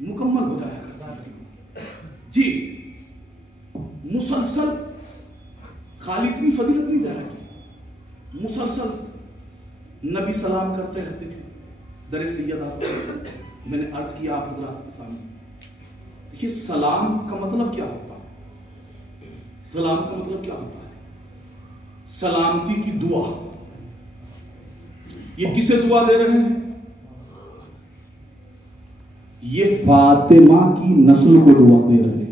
مکمل ہو جایا کرتا ہے جی۔ مسلسل خالی اتنی فضیلت نہیں ظاہر کی، مسلسل نبی سلام کرتے رہتے تھے در سیدہ۔ میں نے عرض کیا آپ حضرات کے سامنے، دیکھیے سلام کا مطلب کیا ہوتا ہے؟ سلام کا مطلب کیا ہوتا ہے؟ سلامتی کی دعا۔ یہ کسے دعا دے رہے ہیں؟ یہ فاطمہ کی نسل کو دعا دے رہے ہیں۔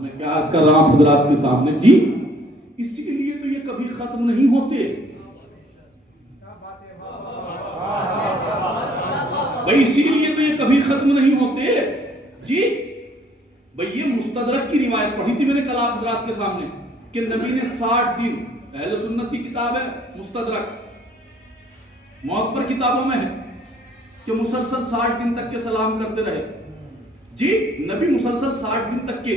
میں کیا عرض کر رہا ہوں حضرات کے سامنے جی، اسی لیے تو یہ کبھی ختم نہیں ہوتے بھئی، اسی لیے تو یہ کبھی ختم نہیں ہوتے جی۔ بھئی یہ مستدرک کی روایت پڑھی تھی میں نے کل آپ حضرات کے سامنے کہ نبی نے 60 دن، اہل سنت کی کتاب ہے مستدرک، موت پر کتابوں میں ہے کہ مسلسل 60 دن تک کے سلام کرتے رہے جی۔ نبی مسلسل 60 دن تک کے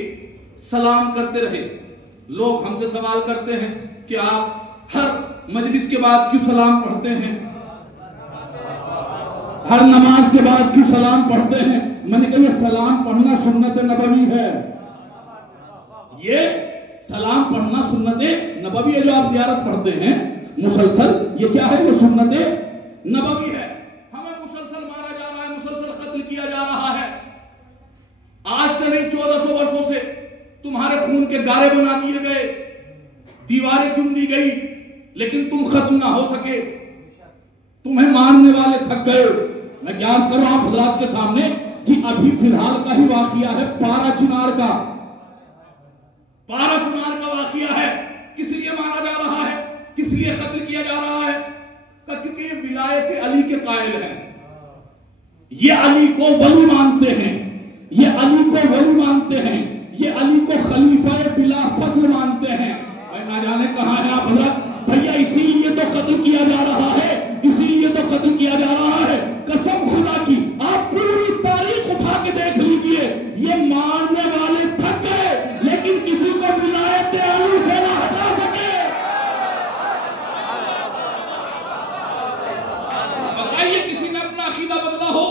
سلام کرتے رہے۔ لوگ ہم سے سوال کرتے ہیں کہ آپ ہر مجلس کے بعد کیوں سلام پڑھتے ہیں، ہر نماز کے بعد کیوں سلام پڑھتے ہیں؟ میں نے کہا یہ سلام پڑھنا سنت نبوی ہے، یہ سلام پڑھنا سنت نبوی ہے۔ جو آپ زیارت پڑھتے ہیں مسلسل، یہ کیا ہے؟ یہ سنت نبوی ہے۔ ہمیں مسلسل مارا جا رہا ہے، مسلسل قتل کیا جا رہا ہے۔ آج سے نہیں 1400 برسوں سے تمہارے خون کے گارے بنا دیے گئے، دیواریں چن دی گئی، لیکن تم ختم نہ ہو سکے، تمہیں مارنے والے تھک گئے۔ میں کیا عرض کر رہا ہوں حضرات کے سامنے جی، ابھی فی الحال کا ہی واقعہ ہے پارا چنار کا۔ پارا چنار کا واقعہ ہے، کس لیے مارا جا رہا ہے، کس لیے قتل کیا جا رہا ہے؟ کیونکہ یہ ولایت علی کے قائل ہیں، یہ علی کو ولی مانتے ہیں، یہ علی کو ولی مانتے ہیں، یہ علی کو خلیفہ بلا فصل مانتے ہیں۔ نہ جانے کہاں ہے آپ حضرت، بھیا اسی لیے تو قتل کیا جا رہا ہے، اسی لیے تو قتل کیا جا رہا ہے۔ قسم خدا کی آپ پوری تاریخ اٹھا کے دیکھ لیجئے، یہ مارنے والے تھک گئے لیکن کسی کو ولایت علی سے نہ ہٹا سکے۔ بتائیے کسی نے اپنا عقیدہ بدلا ہو؟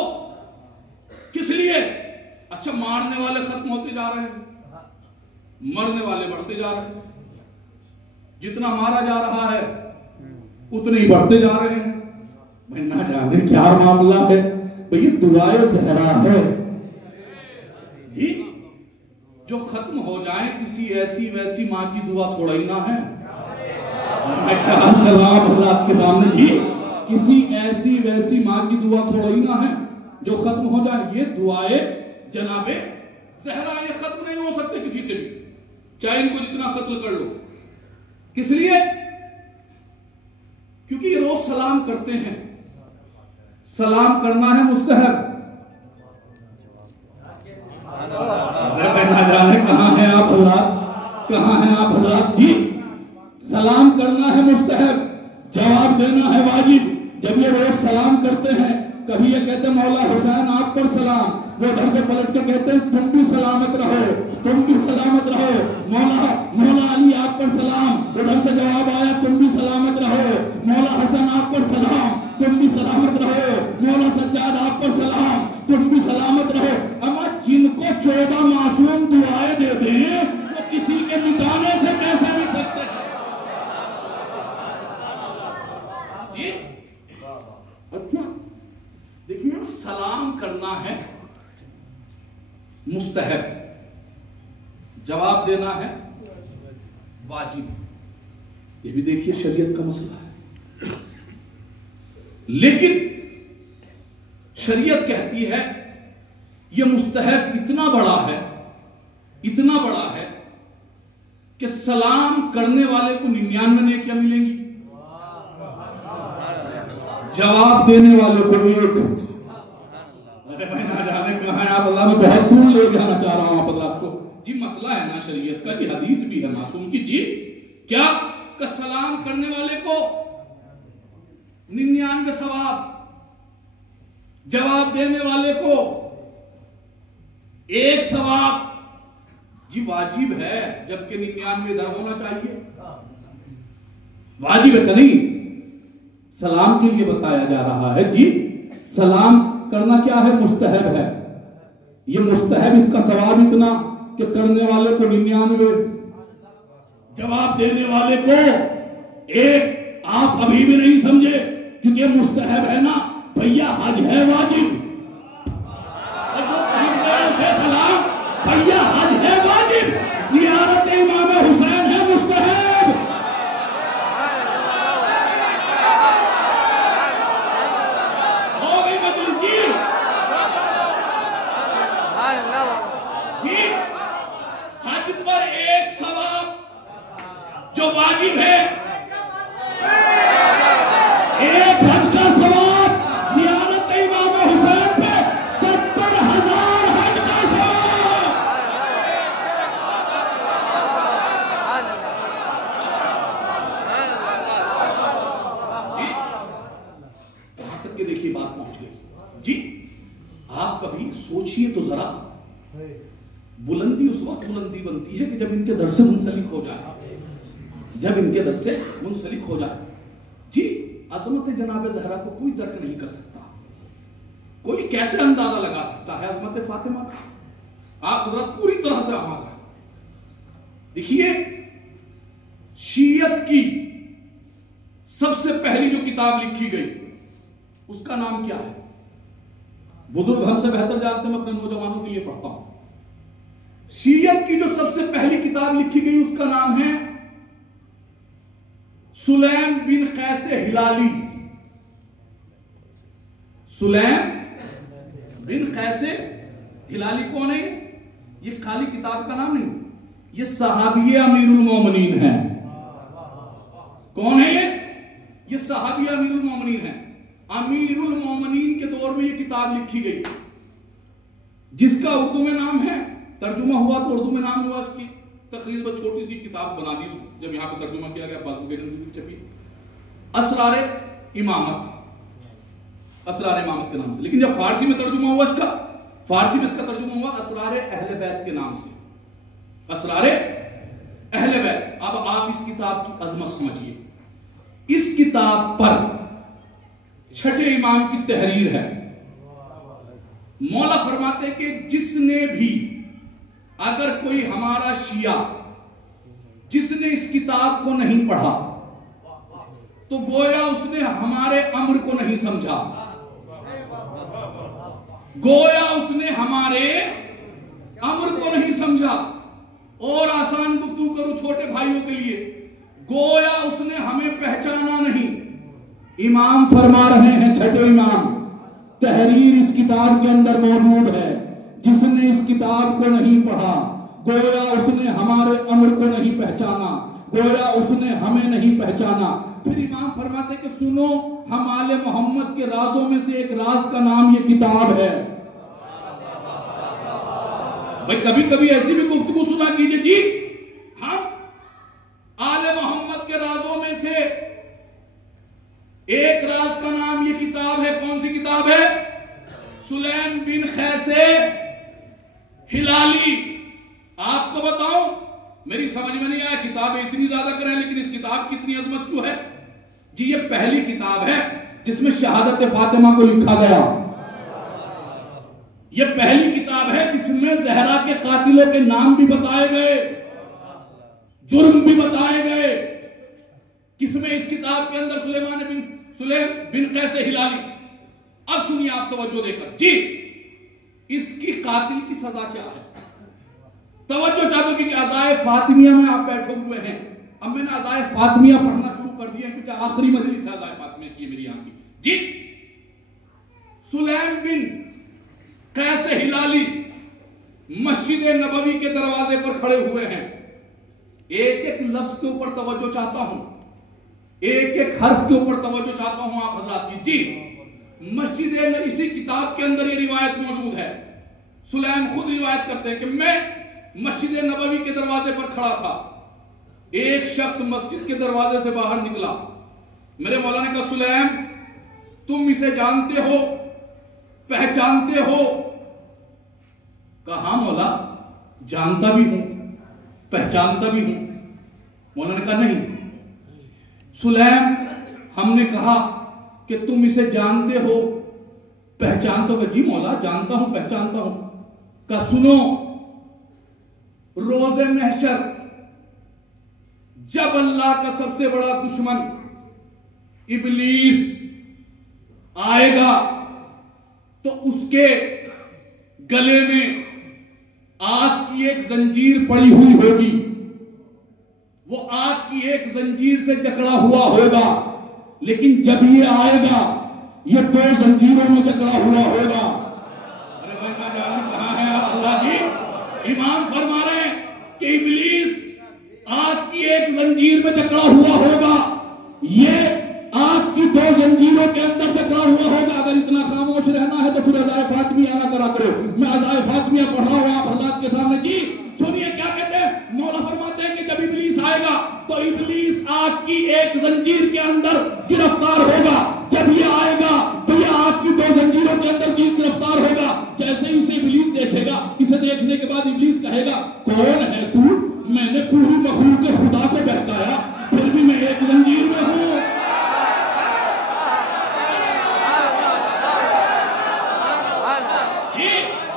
کس لیے؟ اچھا مارنے والے ختم ہوتے جا رہے ہیں، مرنے والے بڑھتے جا رہے ہیں، جتنا مارا جا رہا ہے اتنے ہی بڑھتے جا رہے ہیں۔ میں نہ جانے کیا معاملہ ہے بھئی، یہ دعائے زہرا ہے جی، جو ختم ہو جائیں کسی ایسی ویسی ماں کی دعا تھوڑا ہی نہ ہے۔ میں کیا عرض کر رہا ہوں حضرات کے سامنے جی، کسی ایسی ویسی ماں کی دعا تھوڑا ہی نہ ہے جو ختم ہو جائے۔ یہ دعائے جناب زہرا یہ ختم نہیں ہو سکتے کسی سے بھی، چاہے ان کو جتنا قتل کر لو۔ کس لیے؟ کیونکہ یہ روز سلام کرتے ہیں، سلام کرنا ہے مستحب۔ نہ جانے کہاں ہیں آپ حضرات، کہاں ہیں آپ حضرات جی، سلام کرنا ہے مستحب، جواب دینا ہے واجب۔ جب یہ روز سلام کرتے ہیں، کبھی یہ کہتے ہیں مولا حسین آپ پر سلام، وہ ادھر سے پلٹ کے کہتے ہیں تم بھی سلامت رہو، تم بھی سلامت رہو، مولا علی آپ پر سلام، ادھر سے جواب آیا تم بھی سلامت رہو، مولا حسن آپ پر سلام، تم جواب دینا ہے واجب. یہ بھی دیکھیے شریعت کا مسئلہ ہے. لیکن شریعت کہتی ہے یہ مستحب اتنا بڑا ہے کہ سلام کرنے والے کو 99 نیکیاں ملیں گی, جواب دینے والے کو 1. ارے بھائی نہ جانے کہاں ہے آپ, اللہ میں بہت دور لے جانا چاہ رہا ہوں آپ حضرات کو. جی مسئلہ ہے نا شریعت کا, یہ حدیث بھی ہے معصوم کی. جی کیا کہ سلام کرنے والے کو 99 ثواب, جواب دینے والے کو 1 ثواب. جی واجب ہے, جبکہ 99 ادھر ہونا چاہیے. واجب ہے کہ نہیں؟ سلام کے لیے بتایا جا رہا ہے. جی سلام کرنا کیا ہے؟ مستحب ہے. یہ مستحب, اس کا ثواب اتنا کہ کرنے والے کو 99, جواب دینے والے کو 1. آپ ابھی بھی نہیں سمجھے کیونکہ یہ مستحب ہے نا بھیا, حج ہے واجب. سلام بھیا حج ہے واجب, زیارت امام حسین ہے مستحب. ہو گئی مجلس جی. جی حج پر 1 ثواب جو واجب ہے, 1 حج کا ثواب, زیارت امام حسین پہ 70,000 حج کا ثواب. جی کہاں تک کہ دیکھیے بات پہنچ گئی. جی آپ کبھی سوچئے تو ذرا, بلندی اس وقت بلندی بنتی ہے کہ جب ان کے در سے منسلک ہو جائے. جی عظمت جناب زہرا کو کوئی درک نہیں کر سکتا. کوئی کیسے اندازہ لگا سکتا ہے عظمت فاطمہ کا؟ آپ حضرت پوری طرح سے آمادہ. دیکھیے شیعت کی سب سے پہلی جو کتاب لکھی گئی اس کا نام کیا ہے؟ بزرگ ہم سے بہتر جانتے ہیں, میں اپنے نوجوانوں کے لیے پڑھتا ہوں. شیعت کی جو سب سے پہلی کتاب لکھی گئی اس کا نام ہے سلیم بن قیس ہلالی. سلیم بن قیس ہلالی کون ہے؟ یہ خالی کتاب کا نام نہیں, یہ صحابی امیر المومنین ہیں. کون ہے یہ صحابی امیر المومنین ہیں. امیر المومنین کے دور میں یہ کتاب لکھی گئی جس کا اردو میں نام ہے, ترجمہ ہوا تو اردو میں نام ہوا اس کی, تقریباً چھوٹی سی کتاب بنا دی جب یہاں پہ ترجمہ کیا گیا, فاطمی بیگم سے بھی چھپی, اسرار امامت کے نام سے. لیکن جب فارسی میں ترجمہ ہوا اس کا, فارسی میں اس کا ترجمہ ہوا اسرار اہل بیت کے نام سے, اسرار اہل بیت. اب آپ اس کتاب کی عظمت سمجھیے. اس کتاب پر 6 امام کی تحریر ہے. مولا فرماتے کہ جس نے بھی, اگر کوئی ہمارا شیعہ جس نے اس کتاب کو نہیں پڑھا تو گویا اس نے ہمارے امر کو نہیں سمجھا, گویا اس نے ہمارے امر کو نہیں سمجھا. اور آسان گفتگو کروں چھوٹے بھائیوں کے لیے, گویا اس نے ہمیں پہچانا نہیں. امام فرما رہے ہیں 6 امام, تحریر اس کتاب کے اندر موجود ہے. جس نے اس کتاب کو نہیں پڑھا گویا اس نے ہمارے امر کو نہیں پہچانا, گویا اس نے ہمیں نہیں پہچانا. پھر امام فرماتے کہ سنو, ہم آل محمد کے رازوں میں سے ایک راز کا نام یہ کتاب ہے. بھائی کبھی کبھی ایسی بھی گفتگو سنا کیجئے. جی ہم آل محمد کے رازوں میں سے ایک راز کا نام یہ کتاب ہے. کون سی کتاب ہے؟ سلیم بن قیس ہلالی. آپ کو بتاؤں, میری سمجھ میں نہیں آیا, کتابیں اتنی زیادہ کریں لیکن اس کتاب کی اتنی عظمت کیوں ہے؟ جی یہ پہلی کتاب ہے جس میں شہادت فاطمہ کو لکھا گیا. یہ پہلی کتاب ہے جس میں زہرا کے قاتلوں کے نام بھی بتائے گئے, جرم بھی بتائے گئے. کس میں؟ اس کتاب کے اندر سلیم بن قیس ہلالی. اب سنیے آپ توجہ دے کر. جی اس کی قاتل کی سزا کیا ہے؟ توجہ چاہتے لگی کہ عزائے فاطمیہ میں آپ بیٹھے ہوئے ہیں. اب میں نے عزائے فاطمیہ پڑھنا شروع کر دیا کیونکہ آخری مجلس ہے عزائے فاطمیہ کی میری یہاں کی. جی سلیم بن قیس ہلالی مسجد نبوی کے دروازے پر کھڑے ہوئے ہیں. ایک ایک لفظ کے اوپر توجہ چاہتا ہوں, ایک ایک حرف کے اوپر توجہ چاہتا ہوں آپ حضرات کی. جی مسجد اسی کتاب کے اندر یہ روایت موجود ہے. سلیم خود روایت کرتے ہیں کہ میں مسجد نبوی کے دروازے پر کھڑا تھا, ایک شخص مسجد کے دروازے سے باہر نکلا. میرے مولا نے کہا سلیم تم اسے جانتے ہو, پہچانتے ہو؟ کہا ہاں مولا جانتا بھی ہوں, پہچانتا بھی ہوں. مولا نے کہا نہیں. سلیم ہم نے کہا کہ تم اسے جانتے ہو, پہچانتے ہو؟ جی مولا جانتا ہوں, پہچانتا ہوں. کہا سنو, روز محشر جب اللہ کا سب سے بڑا دشمن ابلیس آئے گا تو اس کے گلے میں آگ کی ایک زنجیر پڑی ہوئی ہوگی, وہ آگ کی ایک زنجیر سے جکڑا ہوا ہوگا, لیکن جب یہ آئے گا یہ دو زنجیروں میں جکڑا ہوا ہوگا. ارے بھائی میں جانوں کہاں ہے آپ اللہ جی؟ امام فرما رہے ہیں کہ ابلیس آگ کی ایک زنجیر میں جکڑا ہوا ہوگا, یہ آگ کی دو زنجیروں کے اندر جکڑا ہوا ہوگا. اگر اتنا خاموش رہنا ہے تو پھر عزائے فاطمیہ نہ کرا کرو. میں عزائے فاطمیہ پڑھ رہا ہوں آپ حضرات کے سامنے. جی سنیے کیا کہتے ہیں. مولا فرماتے ہیں کہ جب ابلیس آئے گا تو ابلیس آگ کی ایک زنجیر کے اندر گرفتار ہوگا. جب یہ آئے گا تو یہ آگ کی دو زنجیروں کے اندر گرفتار ہوگا. جیسے ہی اسے ابلیس دیکھے گا, اسے دیکھنے کے بعد ابلیس کہے گا کون ہے تو؟ میں نے پوری مخلوق خدا کو بہکایا, پھر بھی میں ایک زنجیر میں ہوں.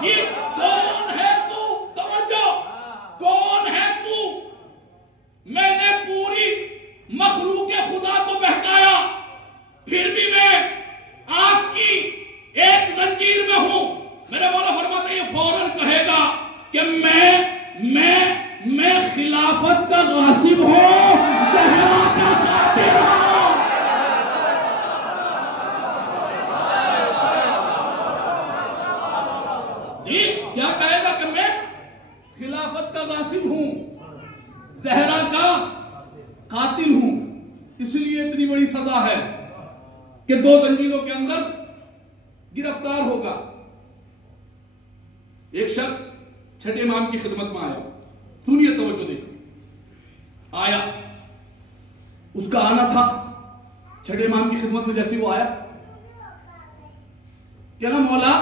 جی کون ہے تو؟ توجہ, کون ہے تو؟ میں نے پوری مخلوق خدا کو بہکایا, پھر بھی میں آگ کی ایک زنجیر میں ہوں. میرے مولا فرماتے ہیں یہ فوراً کہے گا کہ میں خلافت کا غاصب ہوں, زہرا کا قاتل ہوں. جی کیا کہے گا کہ میں خلافت کا غاصب ہوں, زہرا کا قاتل ہوں. اس لیے اتنی بڑی سزا ہے کہ دو زنجیروں کے اندر گرفتار ہوگا. ایک شخص چھٹے امام کی خدمت میں آیا. سنیے توجہ دیکھیں. آیا, اس کا آنا تھا چھٹے امام کی خدمت میں. جیسے وہ آیا کہنا مولا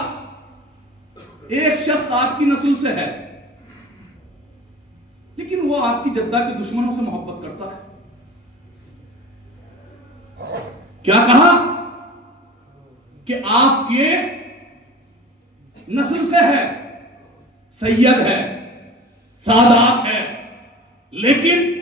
ایک شخص آپ کی نسل سے ہے لیکن وہ آپ کی جدہ کے دشمنوں سے محبت کرتا ہے. کیا کہا کہ آپ کے نسل سے ہے, سید ہے, سادات ہے, لیکن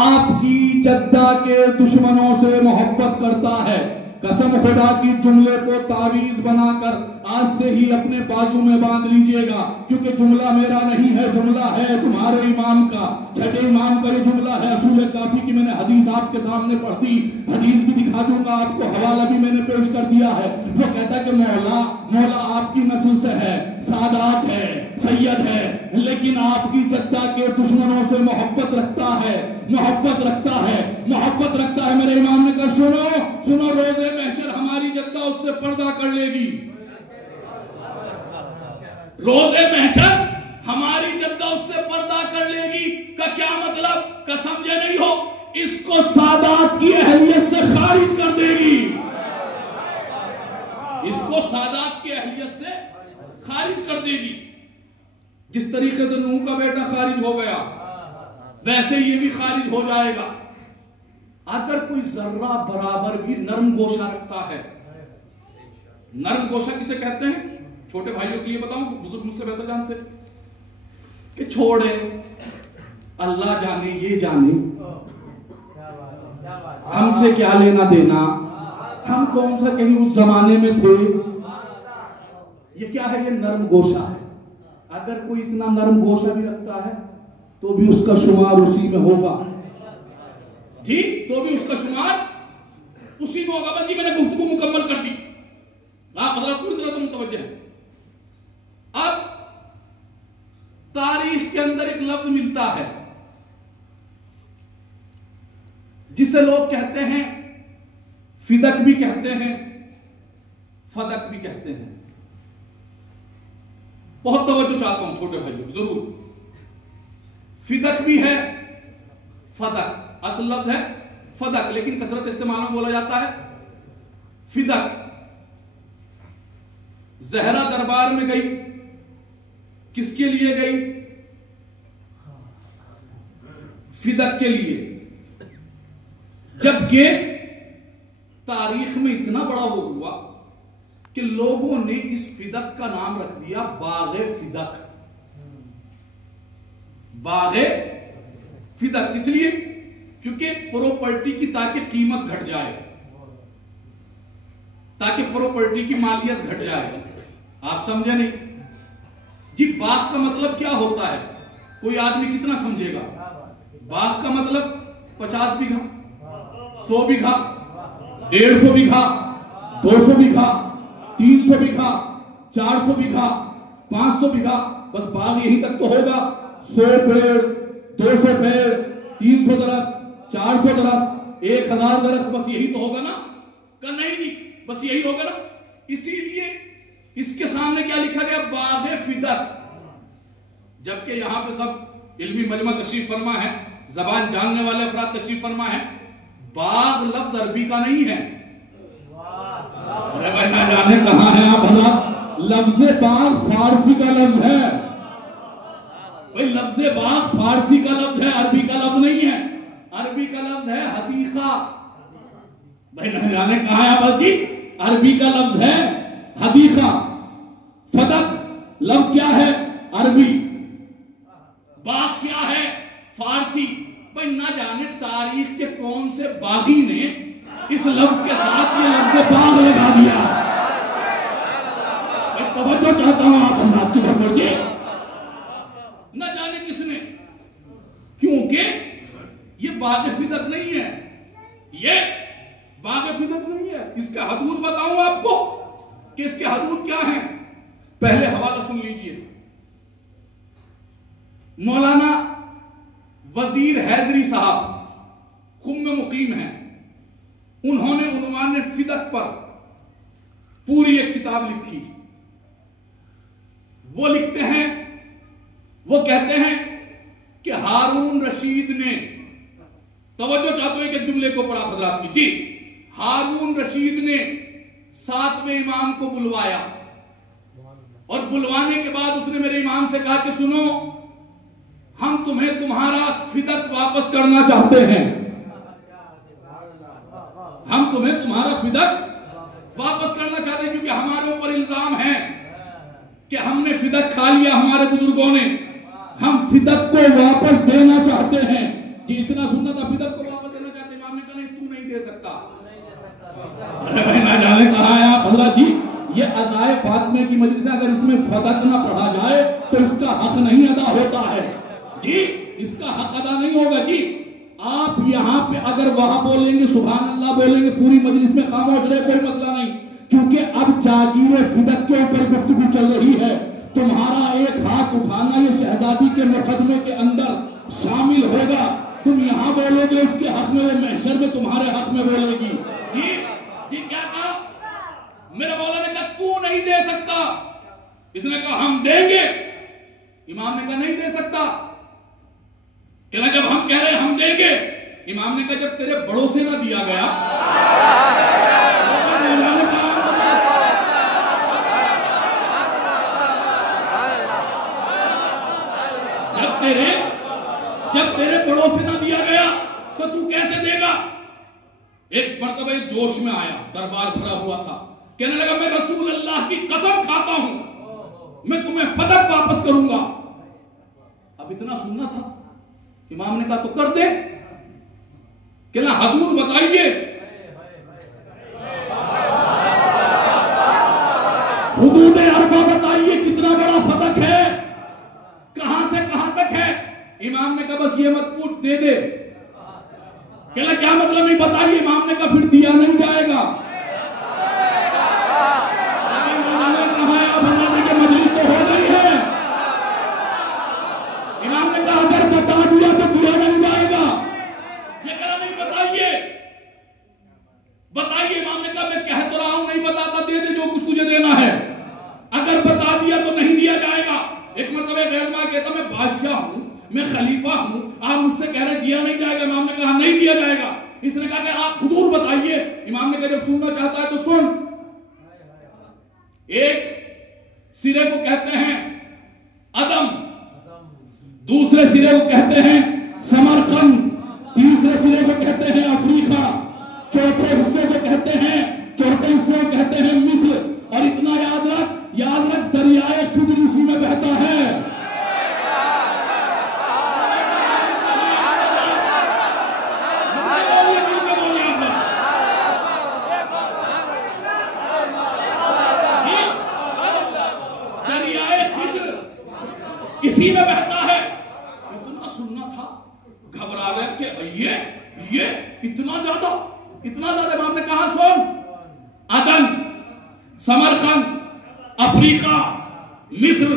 آپ کی جدہ کے دشمنوں سے محبت کرتا ہے. قسم خدا کی جملے کو تعویذ بنا کر آج سے ہی اپنے بازو میں باندھ لیجئے گا, کیونکہ جملہ میرا نہیں ہے, جملہ ہے تمہارے امام کا, چھٹے امام کا یہ جملہ ہے. اصول کافی کی میں نے حدیث آپ کے سامنے پڑھ دی, حدیث بھی دکھا دوں گا آپ کو, حوالہ بھی میں نے پیش کر دیا ہے. وہ کہتا ہے کہ مولا آپ کی نسل سے ہے, سادات ہے, سید ہے, لیکن آپ کی جدہ کے دشمنوں سے محبت رکھتا ہے, محبت رکھتا ہے, محبت رکھتا ہے. میرے امام نے کہا سنو روز محشر ہماری جدہ اس سے پردہ کر لے گی. روز محشر ہماری جدہ اس سے پردہ کر لے گی کا کیا مطلب؟ کا سمجھے نہیں ہو, اس کو سادات کی اہلیت سے خارج کر دے گی. اس کو سادات کی اہلیت سے خارج کر دے گی. جس طریقے سے نوح کا بیٹا خارج ہو گیا ویسے یہ بھی خارج ہو جائے گا. اگر کوئی ذرہ برابر بھی نرم گوشہ رکھتا ہے, نرم گوشہ کسے کہتے ہیں؟ چھوٹے بھائیوں کے لیے بتاؤں, بزرگ مجھ سے بہتر جانتے کہ چھوڑے اللہ جانے یہ جانے, ہم سے کیا لینا دینا, ہم کون سا کہیں اس زمانے میں تھے. یہ کیا ہے؟ یہ نرم گوشہ ہے. اگر کوئی اتنا نرم گوشہ بھی رکھتا ہے تو بھی اس کا شمار اسی میں ہوگا جی، تو بھی اس کا شمار اسی میں ہوگا. بس جی میں نے گفتگو مکمل کر دی، آپ حضرات پوری طرح تو متوجہ ہیں. اب تاریخ کے اندر ایک لفظ ملتا ہے جسے لوگ کہتے ہیں فدق بھی کہتے ہیں، فدق بھی کہتے ہیں. بہت توجہ چاہتا ہوں چھوٹے بھائیوں ضرور. فدق بھی ہے، فدق اصل لفظ ہے فدق، لیکن کثرت استعمال میں بولا جاتا ہے فدق. زہرا دربار میں گئی، کس کے لیے گئی؟ فدق کے لیے. جب کہ تاریخ میں اتنا بڑا وہ ہوا کہ لوگوں نے اس فدق کا نام رکھ دیا باغ فدق. باغ فدق اس لیے کیونکہ پروپرٹی کی تاکہ قیمت گھٹ جائے، تاکہ پروپرٹی کی مالیت گھٹ جائے. آپ سمجھے نہیں جی؟ باغ کا مطلب کیا ہوتا ہے؟ کوئی آدمی کتنا سمجھے گا؟ باغ کا مطلب 50 بیگھا، 100 بیگھا، 150 بیگھا، 200 بیگھا، 300 بیگھا، 400 بیگھا، 500 بیگھا. بس باغ یہی تک تو ہوگا. 100 پیڑ، 200 پیڑ، 300 درخت، 400 درخت، 1000 درخت، بس یہی تو ہوگا نا؟ کہ نہیں جی بس یہی ہوگا نا؟ اسی لیے اس کے سامنے کیا لکھا گیا؟ باغ فدق. جبکہ یہاں پہ سب علمی مجمع تشریف فرما ہے، زبان جاننے والے افراد تشریف فرما ہے. باغ لفظ عربی کا نہیں ہے. ارے بھائی نہ جانے کہاں ہے آپ حضرات؟ لفظ باغ فارسی کا لفظ ہے. بھائی لفظ باغ فارسی کا لفظ ہے، عربی کا لفظ نہیں ہے. عربی کا لفظ ہے حدیقہ. بھائی نہ جانے کہاں ہے آپ جی؟ عربی کا لفظ ہے حدیقہ. فدق لفظ کیا ہے؟ عربی. باغ کیا ہے؟ فارسی. بھائی نہ جانے تاریخ کے کون سے باغی نے اس لفظ کے ساتھ یہ لفظ باغ لگا دیا. میں توجہ چاہتا ہوں آپ حضرات کی بھرپور جی. نہ جانے کس نے، کیونکہ یہ باغ فدق نہیں ہے. یہ باغ فدق نہیں ہے. اس کا حدود بتاؤں آپ کو کہ اس کے حدود کیا ہیں. پہلے حوالہ سن لیجئے. مولانا وزیر حیدری صاحب خم میں مقیم ہیں. انہوں نے عنوان فدق پر پوری ایک کتاب لکھی. وہ لکھتے ہیں، وہ کہتے ہیں کہ ہارون رشید نے، توجہ چاہتے ہیں کہ جملے کو پڑھا حضرات کی جی. ہارون رشید نے 7ویں امام کو بلوایا اور بلوانے کے بعد اس نے میرے امام سے کہا کہ سنو، ہم تمہیں تمہارا فدق واپس کرنا چاہتے ہیں. ہم تمہیں تمہارا فدق واپس کرنا چاہتے ہیں کیونکہ ہمارے اوپر الزام ہے کہ ہم نے فدق کھا لیا ہمارے بزرگوں نے. ہم فدق کو واپس دینا چاہتے ہیں. جی اتنا سننا تھا، فدق کو واپس دینا چاہتے ہیں. امام نے کہا نہیں، تو نہیں دے سکتا. ارے بھائی نہ جانے کہاں ہے آپ حضرات جی؟ یہ عزائے فاطمہ کی مجلس ہے، اگر اس میں فدق نہ پڑھا جائے تو اس کا حق نہیں ادا ہوتا ہے جی. اس کا حق ادا نہیں ہوگا جی. آپ یہاں پہ اگر وہاں بولیں گے، سبحان اللہ بولیں گے، پوری مجلس میں خاموش رہے، کوئی مسئلہ نہیں. کیونکہ اب جاگیر فدق کے اوپر گفتگو چل رہی ہے. تمہارا ایک ہاتھ اٹھانا یہ شہزادی کے مقدمے کے اندر شامل ہوگا. تم یہاں بولو گے اس کے حق میں، وہ محشر میں تمہارے حق میں بولے گی. جی جی کیا کہا میرے مولا نے؟ کہا تو نہیں دے سکتا. اس نے کہا ہم دیں گے. امام نے کہا نہیں دے سکتا. کہنا جب ہم کہہ رہے ہیں ہم دیں گے. امام نے کہا جب تیرے بڑوں سے نہ دیا گیا. جب تیرے بڑوں سے نہ دیا گیا تو تو کیسے دے گا؟ ایک مرتبہ جوش میں آیا، دربار بھرا ہوا تھا. کہنے لگا میں رسول اللہ کی قسم کھاتا ہوں میں تمہیں فدق واپس کروں گا. اب اتنا سننا تھا. امام نے کہا تو کر دے. کہنا حضور بتائیے حدود اربع بتائیے کتنا بڑا فدق ہے، کہاں سے کہاں تک ہے. امام نے کہا بس یہ مت پوچھ، دے دے۔ کہا کیا مطلب نہیں بتائیے؟ امام نے کہا پھر دیا نہیں جائے گا۔ مجلس تو ہو گئی ہے۔ امام نے کہا اگر بتا دیا تو دیا نہیں جائے گا۔ یہ کہا نہیں بتائیے بتائیے۔ امام نے کہا میں کہہ تو رہا ہوں نہیں بتاتا، دے دے جو کچھ تجھے دینا ہے، اگر بتا دیا تو نہیں دیا جائے گا۔ ایک مرتبہ غیر ماں کہتا میں بادشاہ ہوں، میں خلیفہ ہوں، آپ مجھ سے کہہ رہے دیا نہیں جائے گا۔ امام نے کہا نہیں دیا جائے گا۔ اس نے کہا کہ آپ حضور بتائیے۔ امام نے کہا جب سننا چاہتا ہے تو سن۔ ایک سرے کو کہتے ہیں عدم، دوسرے سرے کو کہتے ہیں سمرقند، تیسرے سرے کو کہتے ہیں افریقہ، چوتھے حصے کو کہتے ہیں، چوتھے حصے کو کہتے ہیں مصر۔ اور اتنا یاد رکھ دریائے خضر اسی میں بہتا ہے۔ دریائے خضر اسی میں بہتا ہے۔ اتنا سننا تھا، گھبرا گئے کہ یہ اتنا زیادہ۔ امام نے کہا سن، عدن، سمرقند، افریقہ، مصر،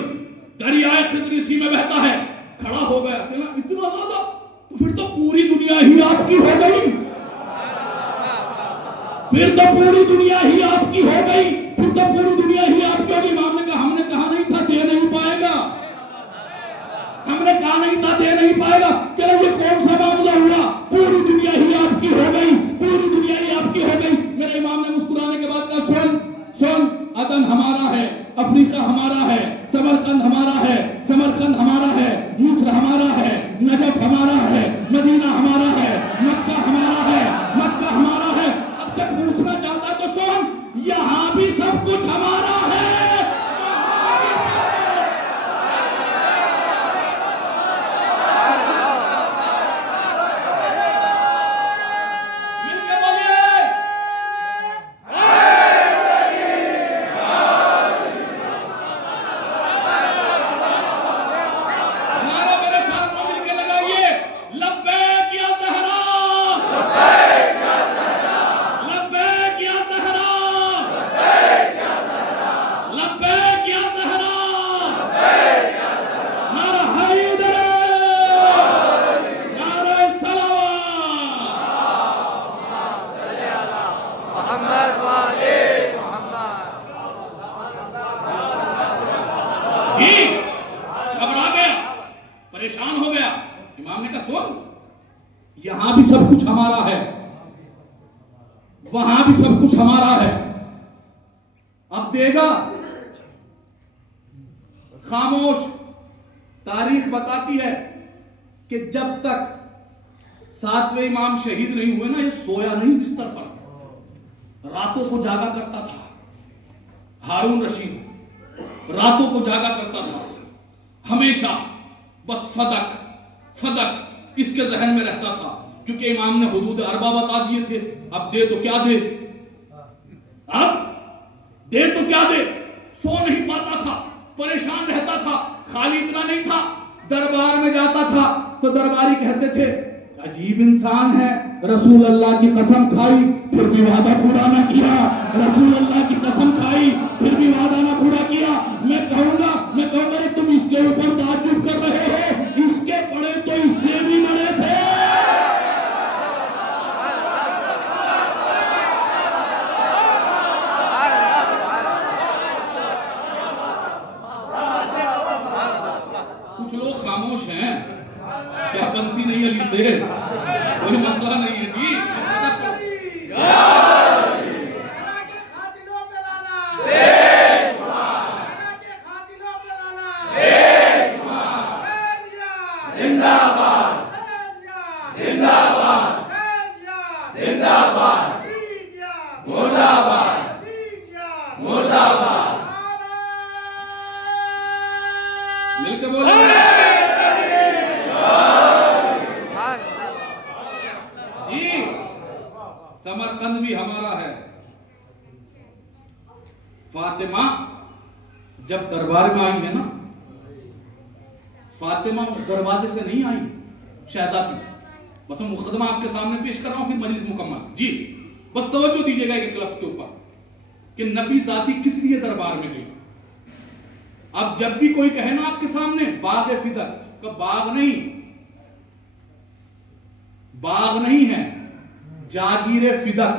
دریائے خضر اسی میں بہتا ہے۔ کھڑا ہو گیا، کہنا اتنا زیادہ تو پھر تو پوری دنیا ہی آپ کی ہو گئی، پھر تو پوری دنیا ہی آپ کی ہو گئی، پھر تو پوری دنیا ہی آپ کی ہوگی۔ امام نے کہا ہم نے کہا نہیں تھا دے نہیں پائے گا، ہم نے کہا نہیں تھا دے نہیں پائے گا۔ کہنا یہ کون سا معاملہ ہوا، پوری دنیا ہی آپ کی ہو گئی، پوری دنیا ہی آپ کی ہو گئی۔ میرے امام نے مسکرانے کے بعد کہا سن، عدن ہمارا ہے، افریقہ ہمارا ہے، سمرقند ہمارا ہے، مصر ہمارا ہے، نجف ہمارا ہے، مدینہ ہمارا ہے، مکہ ہمارا ہے، مکہ ہمارا ہے۔ اب جب پوچھنا چاہتا تو سن، یہاں بھی سب کچھ ہمارا ہے، پریشان ہو گیا۔ امام نے کہا سن، یہاں بھی سب کچھ ہمارا ہے، وہاں بھی سب کچھ ہمارا ہے، اب دے گا؟ خاموش۔ تاریخ بتاتی ہے کہ جب تک 7ویں امام شہید نہیں ہوئے نا، یہ سویا نہیں بستر پر، راتوں کو جاگا کرتا تھا۔ ہارون رشید راتوں کو جاگا کرتا تھا، ہمیشہ بس فدق اس کے ذہن میں رہتا تھا، کیونکہ امام نے حدود اربع بتا دیے تھے۔ اب دے تو کیا دے، اب دے تو کیا دے۔ سو نہیں پاتا تھا، پریشان رہتا تھا۔ خالی اتنا نہیں تھا، دربار میں جاتا تھا تو درباری کہتے تھے عجیب انسان ہے، رسول اللہ کی قسم کھائی پھر بھی وعدہ پورا نہ کیا، رسول اللہ کی قسم کھائی پھر بھی وعدہ نہ پورا کیا۔ میں کہوں گا تم اس کے اوپر تعجب کر رہے ہو، اس کے بڑے تو اس سے بھی بڑے تھے۔ کچھ لوگ خاموش ہیں، کیا بنتی نہیں علی سے؟ کوئی مسئلہ نہیں ہے جی، مل کے بولے جی۔ سمرقند بھی ہمارا ہے۔ فاطمہ جب دربار میں آئی ہے نا، فاطمہ اس دروازے سے نہیں آئی شہزادی. بس میں مقدمہ آپ کے سامنے پیش کر رہا ہوں، پھر مجلس مکمل. جی بس توجہ دیجیے گا ایک لفظ کے اوپر کہ نبی ذاتی کس لیے دربار میں گئی. اب جب بھی کوئی کہے نا آپ کے سامنے باغ فدق کا، باغ نہیں ہے، جاگیر فدق.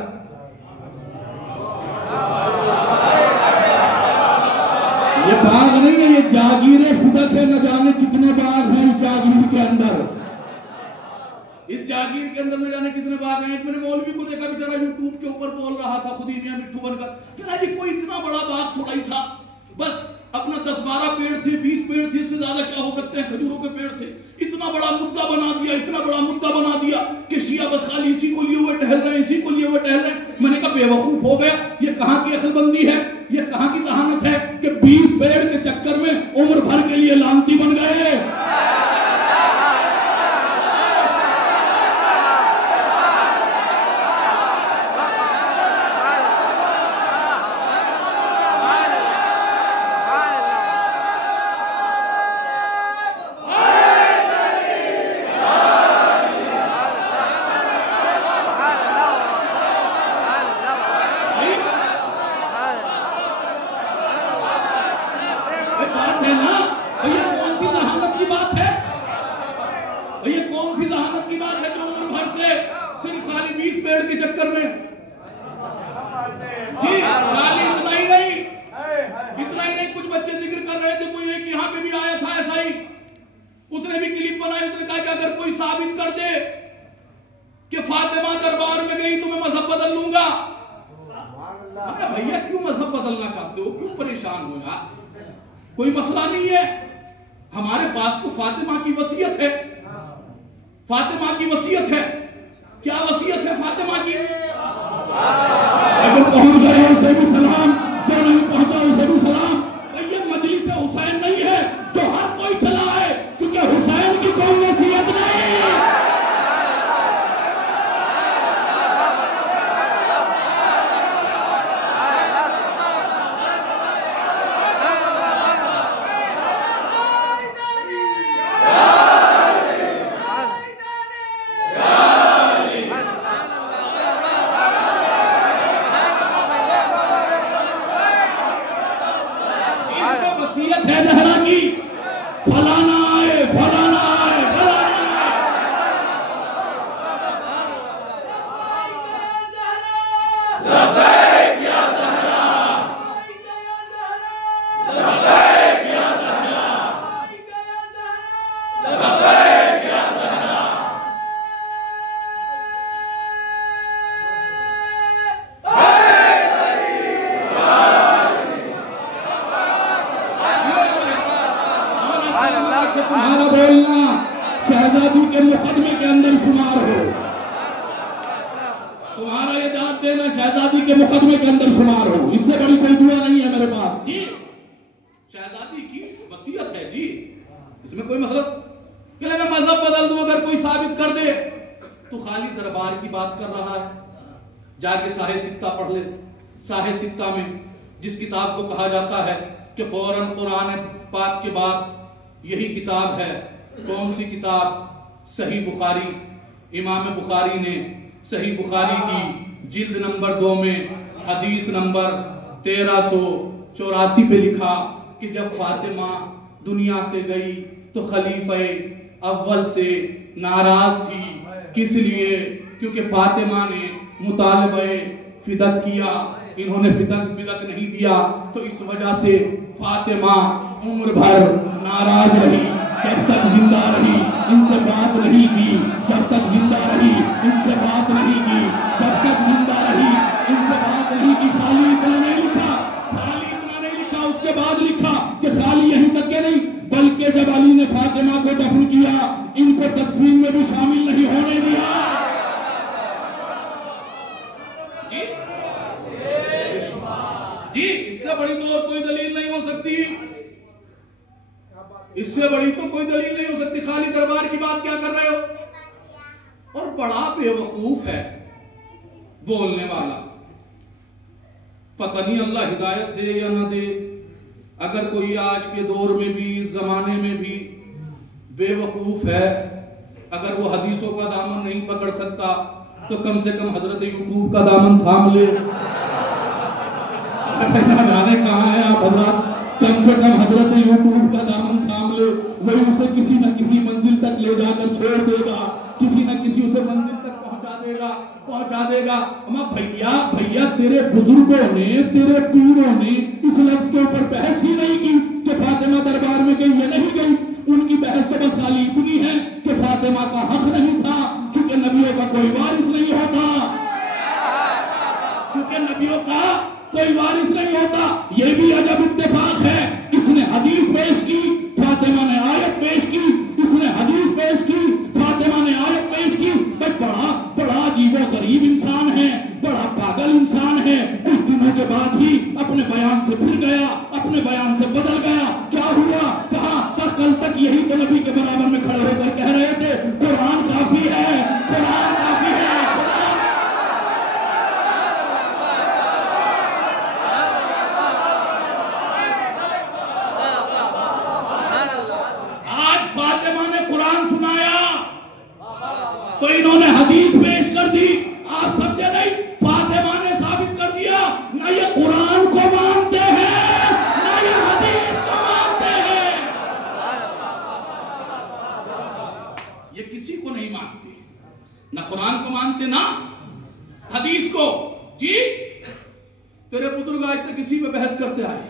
یہ باغ نہیں ہے، یہ جاگیر فدق ہے. نہ جانے کتنے باغ ہیں اس جاگیر کے اندر. اس جاگیر کے اندر نہ جانے کتنے باغ ہیں. ایک میں نے مولوی کو دیکھا بیچارہ یوٹیوب کے اوپر بول رہا تھا خود ہی میاں مٹھو بن کر کہ جی کوئی اتنا بڑا باغ تھوڑا ہی تھا، بس اپنا 10-12 پیڑ تھے، 20 پیڑ تھے، اس سے زیادہ کیا ہو سکتے ہیں، کھجوروں کے پیڑ تھے. اتنا بڑا مدعا بنا دیا کہ شیعہ بس خالی اسی کو لیے ہوئے ٹہل رہے ہیں، اسی کو لیے ہوئے ٹہل رہے ہیں. میں نے کہا بے وقوف ہو گیا. یہ کہاں کی عقل بندی ہے، یہ کہاں کی ذہانت ہے کہ 20 پیڑ کے چکر میں عمر بھر کے لیے لانتی بن گئے. کوئی مسئلہ نہیں ہے، ہمارے پاس تو فاطمہ کی وصیت ہے. فاطمہ کی وصیت ہے. کیا وصیت ہے فاطمہ کی؟ اگر پہنچ گئے اسے بھی سلام، جو نہیں پہنچا اسے بھی سلام. یہ مجلس حسین نہیں ہے جو ہر کوئی چلا ہے، کیونکہ حسین کی کوئی وصیت نہیں. تمہارا بولنا شہزادی کے مقدمے کے اندر شمار ہو. تمہارا یہ داد دینا شہزادی کے مقدمے کے اندر شمار ہو. اس سے بڑی کوئی دعا نہیں ہے میرے پاس. جی شہزادی کی وصیت ہے. جی اس میں کوئی مسئلہ کہ میں مذہب بدل دوں اگر کوئی ثابت کر دے تو خالی دربار کی بات کر رہا ہے. جا کے صحیح سکتہ پڑھ لے. صحیح سکتہ میں جس کتاب کو کہا جاتا ہے کہ فوراً قرآن پاک کے بعد یہی کتاب ہے. کون سی کتاب؟ صحیح بخاری. امام بخاری نے صحیح بخاری کی جلد نمبر 2 میں حدیث نمبر 1384 پہ لکھا کہ جب فاطمہ دنیا سے گئی تو خلیفہ اول سے ناراض تھی. کس لیے؟ کیونکہ فاطمہ نے مطالبہ فدق کیا، انہوں نے فدق نہیں دیا. تو اس وجہ سے فاطمہ عمر بھر ناراض رہی. جب تک زندہ رہی ان سے بات نہیں کی. جب تک زندہ رہی ان سے بات نہیں کی. جب تک زندہ رہی ان سے بات نہیں کی. خالی اتنا نہیں لکھا. اس کے بعد لکھا کہ خالی یہیں تک کہ نہیں بلکہ جب علی نے فاطمہ کو دفن کیا ان کو تدفین میں بھی شامل نہیں ہونے دیا. جی اس سے بڑی تو اور کوئی دلیل نہیں ہو سکتی. اس سے بڑی تو کوئی دلیل نہیں ہو سکتی. خالی دربار کی بات کیا کر رہے ہو؟ اور بڑا بے وقوف ہے بولنے والا. پتہ نہیں اللہ ہدایت دے یا نہ دے. اگر کوئی آج کے دور میں بھی زمانے میں بھی بے وقوف ہے. اگر وہ حدیثوں کا دامن نہیں پکڑ سکتا تو کم سے کم حضرت یوٹیوب کا دامن تھام لے. نہ جانے کہاں ہے آپ حضرات, کم سے کم حضرت یوٹیوب کا دامن تھام لے, وہی اسے کسی نہ کسی منزل تک لے جا کر چھوڑ دے گا, کسی نہ کسی اسے منزل تک پہنچا دے گا. اما بھیا تیرے بزرگوں نے, تیرے پیروں نے اس لفظ کے اوپر بحث ہی نہیں کی کہ فاطمہ دربار میں گئی یا نہیں گئی. ان کی بحث تو بس خالی اتنی ہے کہ فاطمہ کا حق نہیں تھا کیونکہ نبیوں کا کوئی وارث نہیں ہوتا, کیونکہ نبیوں کا کوئی وارث نہیں ہوتا. یہ بھی عجب اتفاق ہے, اس نے حدیث پیش کی, فاطمہ نے آیت پیش کی, اس نے حدیث پیش کی, فاطمہ نے آیت پیش کی. بڑا عجیب و غریب انسان ہے, بڑا پاگل انسان ہے. کچھ دنوں کے بعد ہی اپنے بیان سے پھر گیا, اپنے بیان سے بدل گیا. کیا ہوا؟ کہا کل تک یہی تو نبی کے برابر میں کھڑے ہو کر کہہ رہے تھے قرآن کافی ہے, قرآن کافی ہے. آج فاطمہ نے قرآن سنایا تو انہوں نے حدیث پیش کر دی. آپ سمجھے نہیں, فاطمہ نے ثابت کر دیا نہ یہ قرآن کو مانتے ہیں نہ یہ حدیث کو مانتے ہیں. یہ کسی کو نہیں مانتے, نہ قرآن کو مانتے نہ حدیث کو. جی تیرے بزرگ آج تک اسی پہ بحث کرتے آئے,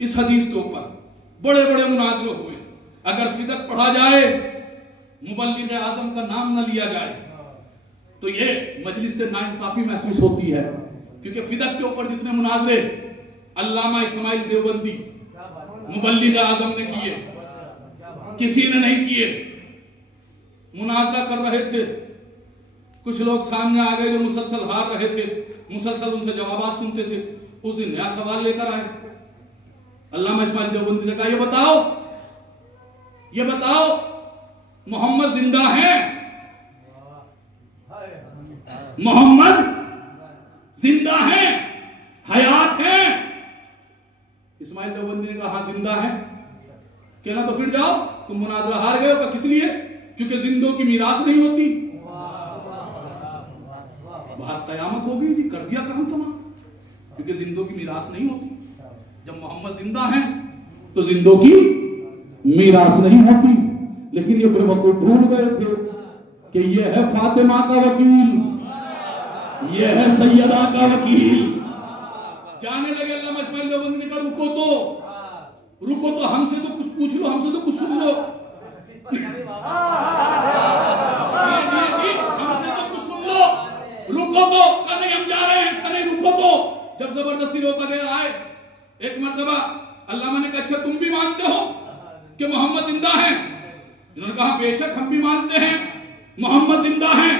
اس حدیث کے اوپر بڑے بڑے مناظرے ہوئے. اگر فدق پڑھا جائے, مبلغ اعظم کا نام نہ لیا جائے تو یہ مجلس سے ناانصافی محسوس ہوتی ہے. کیونکہ فدق کے اوپر جتنے مناظرے علامہ اسماعیل دیوبندی مبلغ اعظم نے کیے, کسی نے نہیں کیے. مناظرہ کر رہے تھے, کچھ لوگ سامنے آ گئے جو مسلسل ہار رہے تھے, مسلسل ان سے جوابات سنتے تھے. اس دن نیا سوال لے کر آئے. علامہ اسماعیل دیوبندی نے کہا یہ بتاؤ محمد زندہ ہیں؟ محمد زندہ ہیں, حیات ہیں؟ اسماعیل دیوبندی نے کہا ہاں زندہ ہیں. کہنا تو پھر جاؤ, تم مناظرہ ہار گئے ہو. کس لیے؟ کیونکہ زندوں کی میراث نہیں ہوتی. بات قیامت ہو گئی جی, کر دیا کام تمام. کیونکہ زندوں کی میراث نہیں ہوتی. جب محمد زندہ ہیں تو زندوں کی میراث نہیں ہوتی. لیکن یہ بے وقوف بھول گئے تھے کہ یہ ہے فاطمہ کا وکیل, یہ ہے سیدہ کا وکیل. جانے لگے علامہ اسماعیل دیوبندی نے کہا رکو تو ہم سے تو کچھ پوچھ لو, ہم سے تو کچھ سن لو. ہم سے تو کچھ سن لو, رکو تو. کہا نہیں ہم جا رہے ہیں. کہا نہیں رکو تو. جب زبردستی روکا گیا آئے ایک مرتبہ, علامہ نے کہا اچھا تم بھی مانتے ہو کہ محمد زندہ ہیں؟ انہوں نے کہا بے شک ہم بھی مانتے ہیں محمد زندہ ہیں.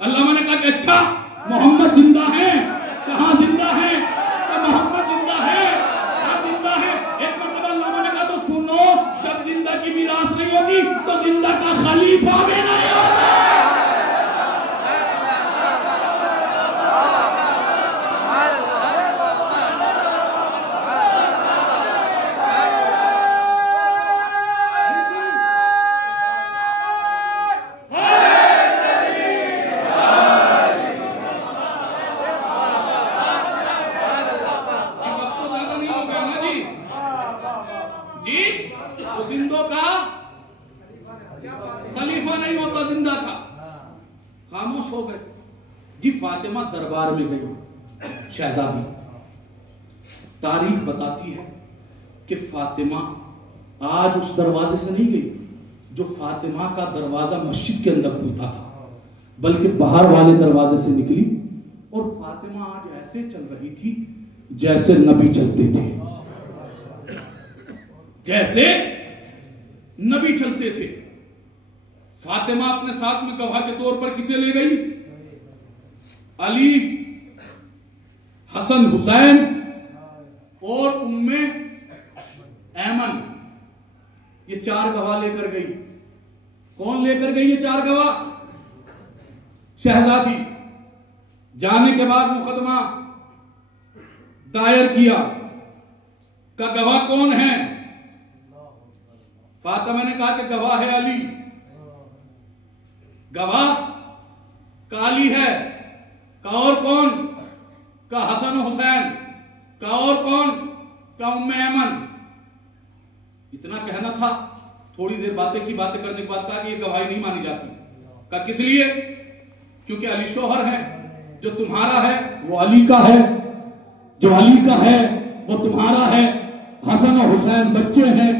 علامہ نے کہا کہ اچھا محمد زندہ ہیں, کہاں زندہ ہیں؟ کہ محمد زندہ ہے, کہاں زندہ ہے. ایک مرتبہ علامہ نے کہا تو سنو, جب زندہ کی میراث نہیں ہوتی تو زندہ کا خلیفہ بھی نہیں ہوتا. زندوں کا خلیفہ نہیں ہوتا, زندہ کا. خاموش ہو گئے جی. فاطمہ دربار میں گئی, شہزادی. تاریخ بتاتی ہے کہ فاطمہ آج اس دروازے سے نہیں گئی جو فاطمہ کا دروازہ مسجد کے اندر کھلتا تھا, بلکہ باہر والے دروازے سے نکلی. اور فاطمہ آج ایسے چل رہی تھی جیسے نبی چلتے تھے, جیسے نبی چلتے تھے. فاطمہ اپنے ساتھ میں گواہ کے طور پر کسے لے گئی؟ علی, حسن حسین اور ام ایمن. یہ 4 گواہ لے کر گئی. کون لے کر گئی یہ 4 گواہ؟ شہزادی. جانے کے بعد مقدمہ دائر کیا. کا گواہ کون ہے؟ فاطمہ نے کہا کہ گواہ ہے علی، گواہ کا علی ہے، کا اور کون؟ کا حسن و حسین، کا اور کون؟ کا ام ایمن۔ اتنا کہنا تھا، تھوڑی دیر باتیں کرنے کے بعد کہا کہ یہ گواہی نہیں مانی جاتی۔ کہا کس لیے؟ کیونکہ علی شوہر ہے، جو تمہارا ہے وہ علی کا ہے، جو علی کا ہے وہ تمہارا ہے، حسن و حسین بچے ہیں،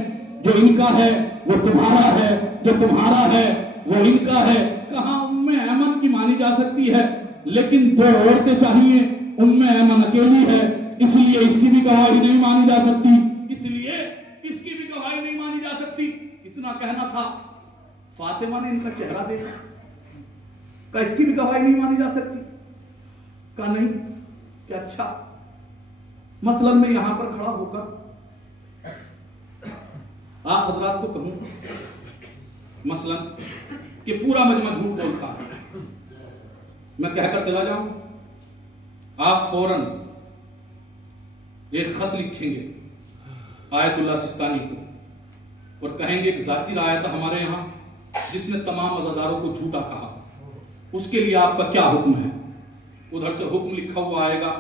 جو ان کا ہے وہ تمہارا ہے، جو تمہارا ہے وہ ان کا ہے۔ کہاں ام ایمن کی مانی جا سکتی ہے، لیکن دو عورتیں چاہیے، ام ایمن اکیلی ہے، اس لیے اس کی بھی گواہی نہیں مانی جا سکتی، اس لیے اس کی بھی گواہی نہیں مانی جا سکتی۔ اتنا کہنا تھا، فاطمہ نے ان کا چہرہ دیکھا، کہا اس کی بھی گواہی نہیں مانی جا سکتی؟ کہا نہیں، کہ اچھا مثلا میں یہاں پر کھڑا ہو کر آپ حضرات کو کہوں مثلا کہ پورا مجمع جھوٹ بولتا ہے، میں کہہ کر چلا جاؤں، آپ فوراً ایک خط لکھیں گے آیت اللہ سستانی کو اور کہیں گے ایک ذاتی آیت ہمارے یہاں جس نے تمام عزاداروں کو جھوٹا کہا، اس کے لیے آپ کا کیا حکم ہے؟ ادھر سے حکم لکھا ہوا آئے گا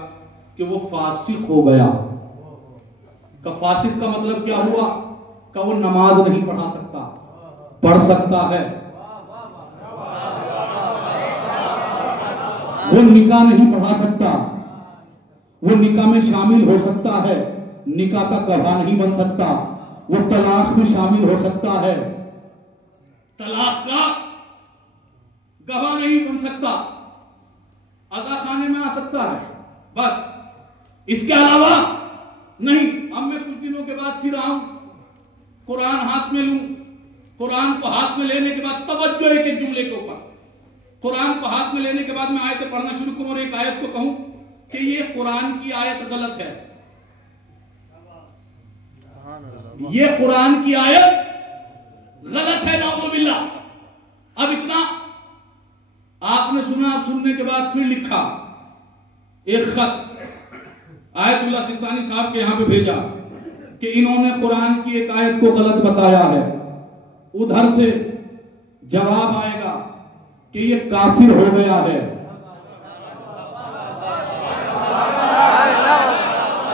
کہ وہ فاسق ہو گیا۔ کہ فاسق کا مطلب کیا ہوا؟ کہ وہ نماز نہیں پڑھا سکتا، پڑھ سکتا ہے، وہ نکاح نہیں پڑھا سکتا، وہ نکاح میں شامل ہو سکتا ہے، نکاح کا گواہ نہیں بن سکتا، وہ طلاق میں شامل ہو سکتا ہے، طلاق کا گواہ نہیں بن سکتا، عزا خانے میں آ سکتا ہے، بس اس کے علاوہ نہیں۔ اب میں کچھ دنوں کے بعد پھر آؤں، قرآن ہاتھ میں لوں، قرآن کو ہاتھ میں لینے کے بعد توجہ ایک ایک جملے کے اوپر، قرآن کو ہاتھ میں لینے کے بعد میں آیتیں پڑھنا شروع کروں اور ایک آیت کو کہوں کہ یہ قرآن کی آیت غلط ہے، یہ قرآن کی آیت غلط ہے، نعوذ باللہ۔ اب اتنا آپ نے سنا، سننے کے بعد پھر لکھا ایک خط آیت اللہ سستانی صاحب کے یہاں پہ بھیجا کہ انہوں نے قرآن کی ایک آیت کو غلط بتایا ہے، ادھر سے جواب آئے گا کہ یہ کافر ہو گیا ہے۔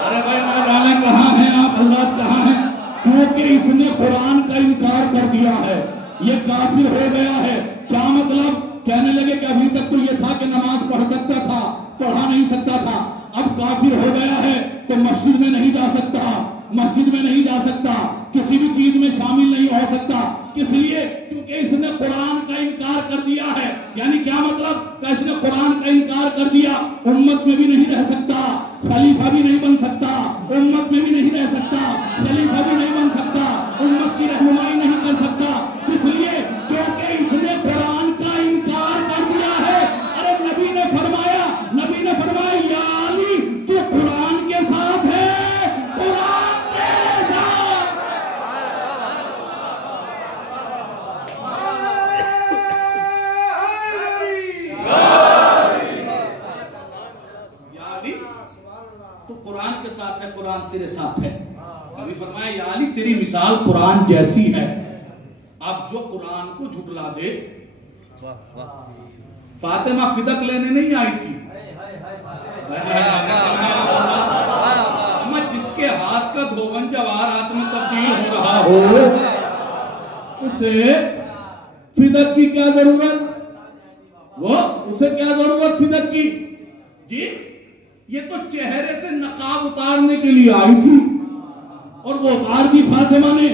ارے بھائی مولانا کہاں ہیں آپ حضرات، کہاں ہیں؟ کیونکہ اس نے قرآن کا انکار کر دیا ہے، یہ کافر ہو گیا ہے۔ کیا مطلب؟ کہنے لگے کہ ابھی تک تو یہ تھا کہ نماز پڑھ سکتا تھا، پڑھا نہیں سکتا تھا، اب کافر ہو گیا ہے تو مسجد میں نہیں جا سکتا، مسجد میں نہیں جا سکتا، کسی بھی چیز میں شامل نہیں ہو سکتا، کس لیے؟ کیونکہ اس نے قرآن کا انکار کر دیا ہے۔ یعنی کیا مطلب؟ کہ اس نے قرآن کا انکار کر دیا، امت میں بھی نہیں رہ سکتا، خلیفہ بھی نہیں بن سکتا، امت میں بھی نہیں رہ سکتا، خلیفہ بھی نہیں بن سکتا، امت کی رہنمائی نہیں کر سکتا، کس لیے؟ کیونکہ اس نے قرآن کا انکار کر دیا ہے۔ ارے نبی نے فرمایا یا علی تو قرآن کے ساتھ ہے، قرآن تیرے ساتھ۔ یا علی تو قرآن کے ساتھ ہے، قرآن تیرے ساتھ ہے۔ کبھی فرمایا یا علی تیری مثال قرآن جیسی ہے۔ اب جو قرآن کو جھٹلا دے، فاطمہ فدق لینے نہیں آئی تھی، اما جس کے ہاتھ کا دھوبن جواہرات میں تبدیل ہو رہا ہو اسے فدق کی کیا ضرورت؟ وہ اسے کیا ضرورت فدق کی؟ جی یہ تو چہرے سے نقاب اتارنے کے لیے آئی تھی اور وہ اتار دی فاطمہ نے۔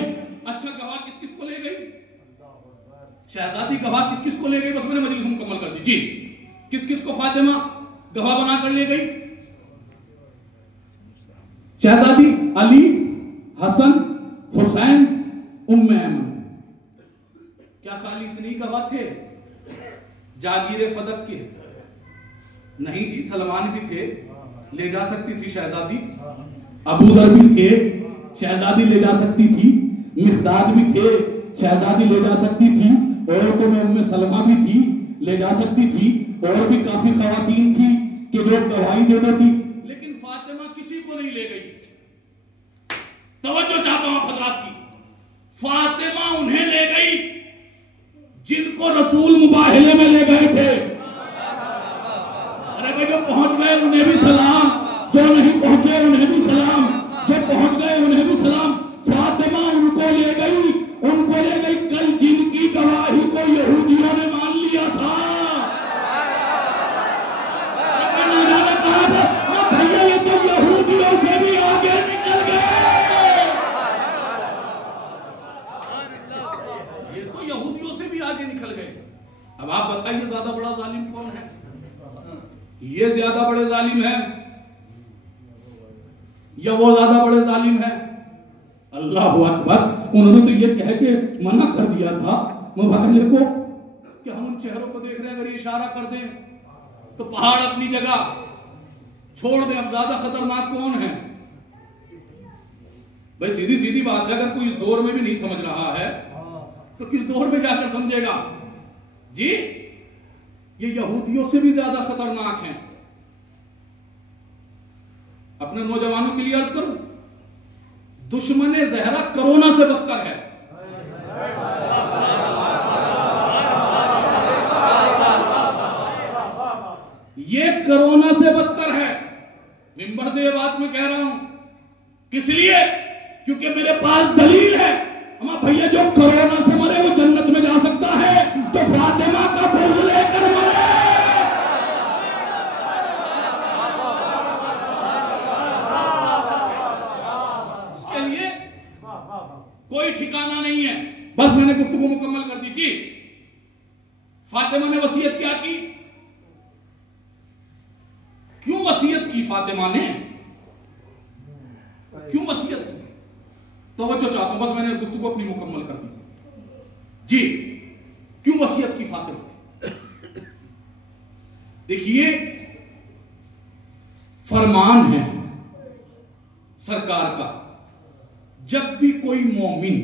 اچھا گواہ کس کس کو لے گئی؟ شہزادی گواہ کس کس کو لے گئی؟ بس میں نے مجلس مکمل کر دی جی۔ کس کس کو فاطمہ گواہ بنا کر لے گئی؟ شہزادی علی، حسن، حسین، ام ایمن۔ کیا خالی اتنی گواہ تھے جاگیر فدق کے؟ نہیں جی، سلمان بھی تھے، لے جا سکتی تھی شہزادی، ابو ذر بھی تھے، شہزادی لے جا سکتی تھی، مقداد بھی تھے، شہزادی لے جا سکتی تھی، عورتوں میں ام سلمہ بھی تھی، لے جا سکتی تھی، اور بھی کافی خواتین تھی کہ جو گواہی دے دیتی، لیکن فاطمہ کسی کو نہیں لے گئی۔ توجہ چاہتا ہوں آپ حضرات کی، فاطمہ انہیں لے گئی جن کو رسول مباہلے میں لے گئے تھے. ارے بھائی جو پہنچ گئے انہیں بھی سلام, جو نہیں پہنچے انہیں بھی سلام, جو پہنچ گئے انہیں بھی سلام. فاطمہ ان کو لے گئی کل جن کی گواہی کو یہودیوں نے مان لیا تھا. بھیا یہ تو یہودیوں سے بھی آگے نکل گئے, یہ تو یہودیوں سے بھی آگے نکل گئے. اب آپ بتائیے زیادہ بڑا ظالم کون ہے؟ یہ زیادہ بڑے ظالم ہیں یا وہ زیادہ بڑے ظالم ہیں؟ اللہ اکبر. انہوں نے تو یہ کہہ کے منع کر دیا تھا مباہلے کو کہ ہم ان چہروں کو دیکھ رہے ہیں, اگر یہ اشارہ کر دیں تو پہاڑ اپنی جگہ چھوڑ دیں. اب زیادہ خطرناک کون ہے؟ بھائی سیدھی بات ہے, اگر کوئی اس دور میں بھی نہیں سمجھ رہا ہے تو کس دور میں جا کر سمجھے گا؟ جی یہ یہودیوں سے بھی زیادہ خطرناک ہیں. اپنے نوجوانوں کے لیے عرض کروں, دشمن زہرا کرونا سے بدتر ہے. یہ کرونا سے بدتر ہے. ممبر سے یہ بات میں کہہ رہا ہوں, کس لیے؟ کیونکہ میرے پاس دلیل ہے. اما بھیا جو کرونا سے مرے وہ جنت میں جا سکتا ہے, جو فاطمہ کا بغض لے کر مرے اس کے لیے کوئی ٹھکانہ نہیں ہے. بس میں نے گفتگو مکمل کر دی. جی فاطمہ نے وصیت کیا کی؟ کیوں وصیت کی فاطمہ نے؟ کیوں وصیت کی؟ توجہ چاہتا ہوں, بس میں نے گفتگو اپنی مکمل کر دی. جی کیوں وصیت کی فاطمہ؟ دیکھیے فرمان ہے سرکار کا, جب بھی کوئی مومن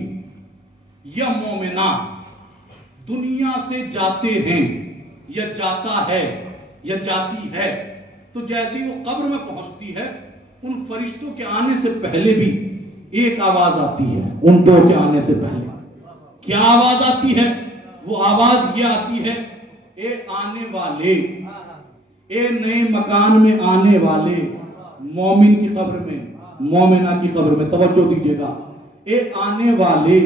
یا مومنہ دنیا سے جاتے ہیں یا جاتا ہے یا جاتی ہے تو جیسی وہ قبر میں پہنچتی ہے, ان فرشتوں کے آنے سے پہلے بھی ایک آواز آتی ہے. ان دو کے آنے سے پہلے کیا آواز آتی ہے؟ وہ آواز یہ آتی ہے, اے آنے والے, اے نئے مکان میں آنے والے, مومن کی قبر میں, مومنہ کی قبر میں. توجہ دیجیے گا, اے آنے والے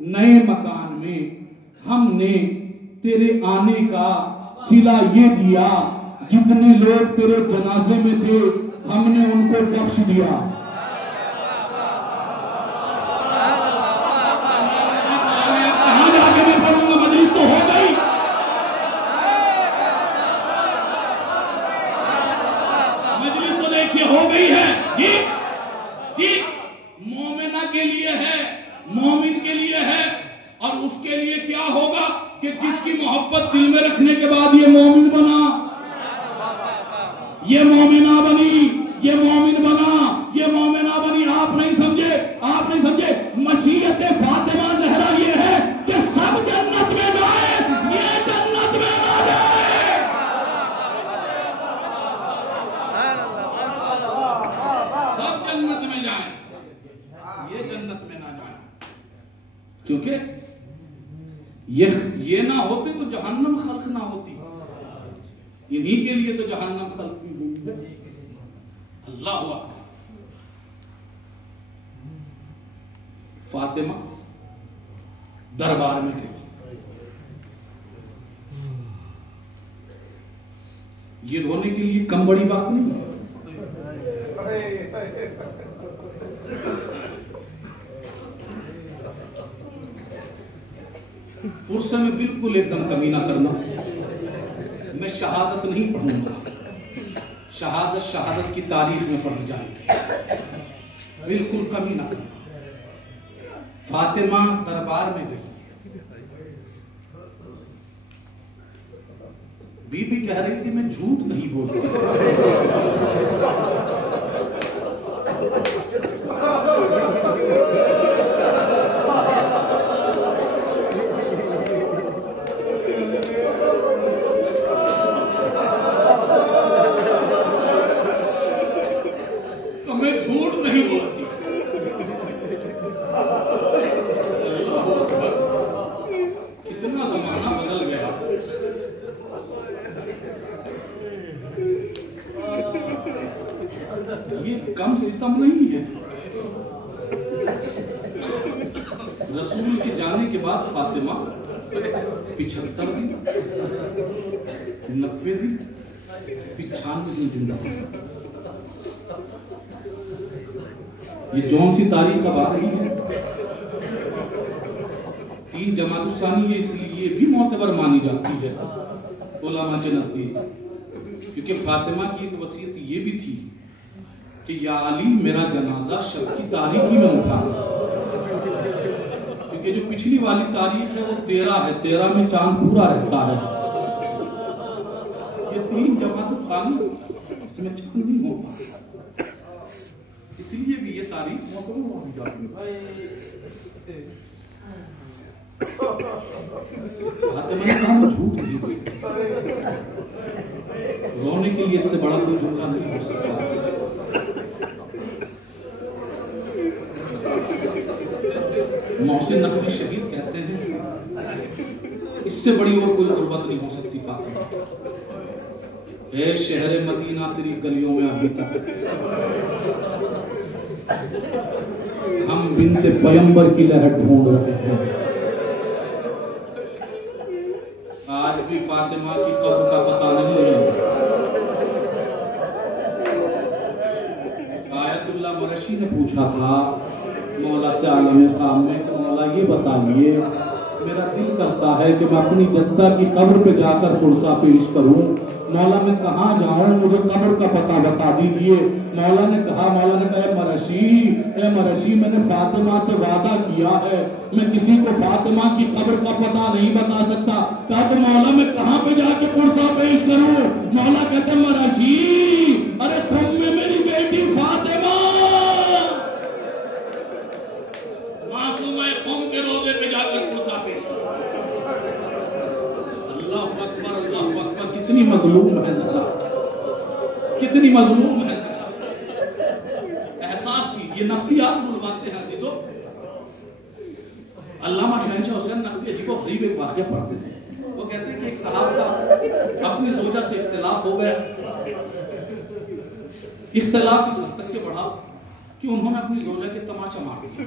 نئے مکان میں, ہم نے تیرے آنے کا صلہ یہ دیا, جتنے لوگ تیرے جنازے میں تھے ہم نے ان کو بخش دیا. کہاں جا کے میں پڑھوں گا؟ مجلس تو ہو گئی. مجلس تو دیکھیے ہو گئی ہے. جی جی مومنہ کے لیے ہے, مومن کے لیے ہے, اور اس کے لیے کیا ہوگا کہ جس کی محبت دل میں رکھنے کے بعد یہ مومن بنا, یہ مومنہ بنی, یہ مومن بنا, یہ مومنہ بنی. آپ نہیں سمجھے, آپ نہیں سمجھے. مشیت فاطمہ زہرا یہ ہے کہ سب جنت میں جائے, یہ جنت میں نہ جائے. سب جنت میں جائیں, یہ جنت میں نہ جائیں. کیونکہ یہ نہ ہوتے تو جہنم خلق نہ ہوتی. انہی کے لیے تو جہنم خلق بھی ہوئی ہے. اللہ اکبر. فاطمہ دربار میں گئی. یہ رونے کے لیے کم بڑی بات نہیں ہے. عرصے میں بالکل ایک دم کمی نہ کرنا. میں شہادت نہیں پڑھوں گا, شہادت کی تاریخ میں پڑھی جائے گی. بالکل کمی نہ کرنا. فاطمہ دربار میں گئی. بی بی کہہ رہی تھی میں جھوٹ نہیں بولتی. تو میں جھوٹ نہیں بولتی. یہ کم ستم نہیں ہے. رسول کے جانے کے بعد فاطمہ 75 دن 90 دن 95 دن زندہ ہے. یہ جون سی تاریخ اب آ رہی ہے 3 جمادی الثانی. یہ اسی لیے بھی معتبر مانی جاتی ہے علماء کے نزدیک، کیونکہ فاطمہ کی ایک وصیت یہ بھی تھی کہ یا علی میرا جنازہ شب کی تاریخی میں اٹھانا، کیونکہ جو پچھلی والی تاریخ ہے وہ 13 ہے، 13 میں چاند پورا رہتا ہے. یہ 3 جمادی الثانی اس میں چاند نہیں ہوتا، اس لیے بھی یہ تاریخ معتبر مانی جاتی ہے. فاطمہ نے کہا وہ جھوٹ نہیں ہوئی. رونے کے لیے اس سے بڑا کوئی جملہ نہیں ہو سکتا. محسن نقوی شہید کہتے ہیں اس سے بڑی اور کوئی غربت نہیں ہو سکتی فاطمہ. اے شہر مدینہ تیری گلیوں میں ابھی تک ہم بنت پیمبر کی لہر ڈھونڈ رہے ہیں. آج بھی فاطمہ کی قبر کا پتہ نہیں ہے. آیت اللہ مرشی نے پوچھا تھا مولا سے عالم خام میں کہ مولا یہ بتائیے میرا دل کرتا ہے کہ میں اپنی جدہ کی قبر پہ جا کر پرسہ پیش کروں، مولا میں کہاں جاؤں، مجھے قبر کا پتہ بتا دیجئے. مولا نے کہا اے مرشی میں نے فاطمہ سے وعدہ کیا ہے میں کسی کو فاطمہ کی قبر کا پتہ نہیں بتا سکتا. کہا کہ مولا میں کہاں پہ جا کے پرسہ پیش کروں. مولا کہتے مرشی ارے تم میں میری بیٹی فاطمہ معصومہ قوم کے روضے پہ جا کر پرسہ پیش کروں. اللہ اکبر اللہ اکبر. کتنی مظلوم ہے زہرا، کتنی مظلوم ہے زہرا. احساس کیجئے، نفسیات بلواتے ہیں عزیزو. علامہ شہنشاہ حسین نقوی عجیب و غریب ایک واقعہ پڑھتے ہیں. وہ کہتے ہیں کہ ایک صحابہ کا اپنی زوجہ سے اختلاف ہو گیا. اختلاف اس حد تک کے بڑھا کہ انہوں نے اپنی زوجہ کے تماچا مار دیا.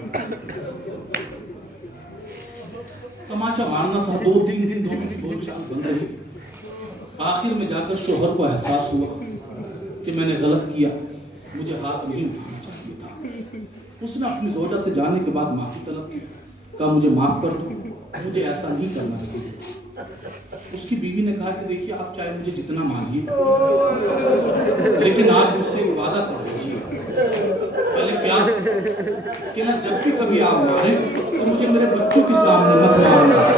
تماچا مارنا تھا. 2-3 دن دونوں کی بول چال بند رہی. آخر میں جا کر شوہر کو احساس ہوا کہ میں نے غلط کیا، مجھے ہاتھ نہیں اٹھانا چاہیے تھا. اس نے اپنی زوجہ سے جانے کے بعد معافی طلب کی. کہا مجھے معاف کر دو، مجھے ایسا نہیں کرنا چاہیے. اس کی بیوی نے کہا کہ دیکھیے آپ چاہے مجھے جتنا مانیے لیکن آج مجھ سے وعدہ کر دیجیے پہلے پیار کہ نہ جب بھی کبھی آپ ماریں تو مجھے میرے بچوں کے سامنے مت مارنا.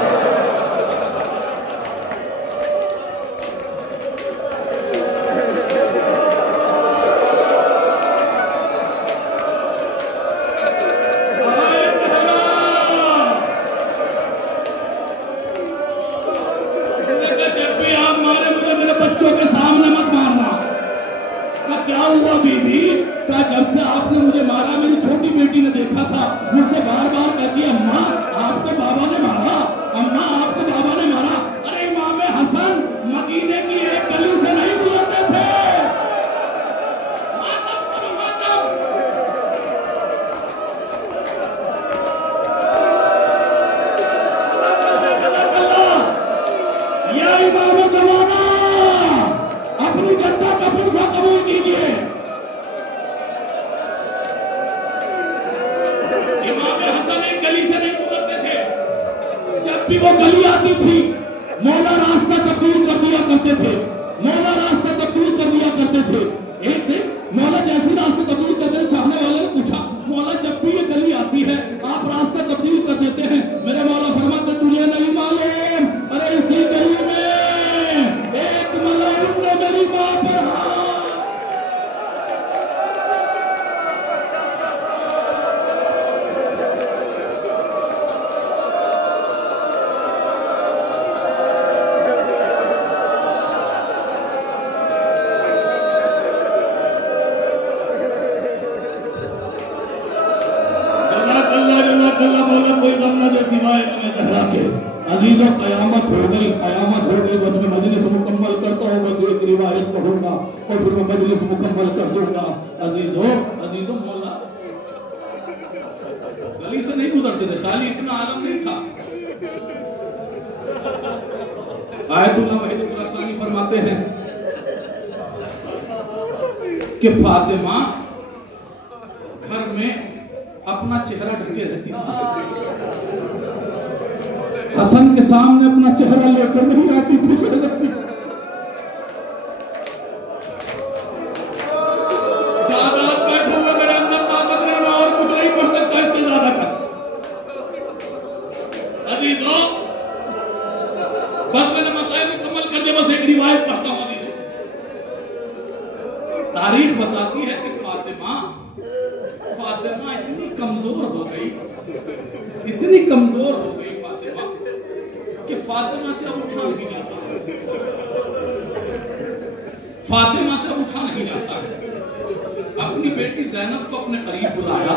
قیامت ہو گئی بس میں مجلس مجلس مکمل کر دوں گا. عزیزوں مولا گلی سے نہیں گزرتے تھے، خالی اتنا عالم نہیں تھا. آیت اللہ وحید الرحمانی فرماتے ہیں کہ فاطمہ گھر میں اپنا چہرہ ڈھکے رہتی تھی، حسن کے سامنے اپنا چہرہ لے کر نہیں آتی تھی. سادات بیٹھے ہوئے میرے اندر طاقت نہیں، میں اور کچھ نہیں پڑھ سکتا اس سے زیادہ کر. عزیزوں بس میں نے مسائل مکمل کر دیا، بس ایک روایت پڑھتا ہوں. عزیزوں تاریخ بتاتی ہے کہ فاطمہ اتنی کمزور ہو گئی فاطمہ کہ فاطمہ سے اب اٹھا نہیں جاتا ہے. اپنی بیٹی زینب کو اپنے قریب بلایا.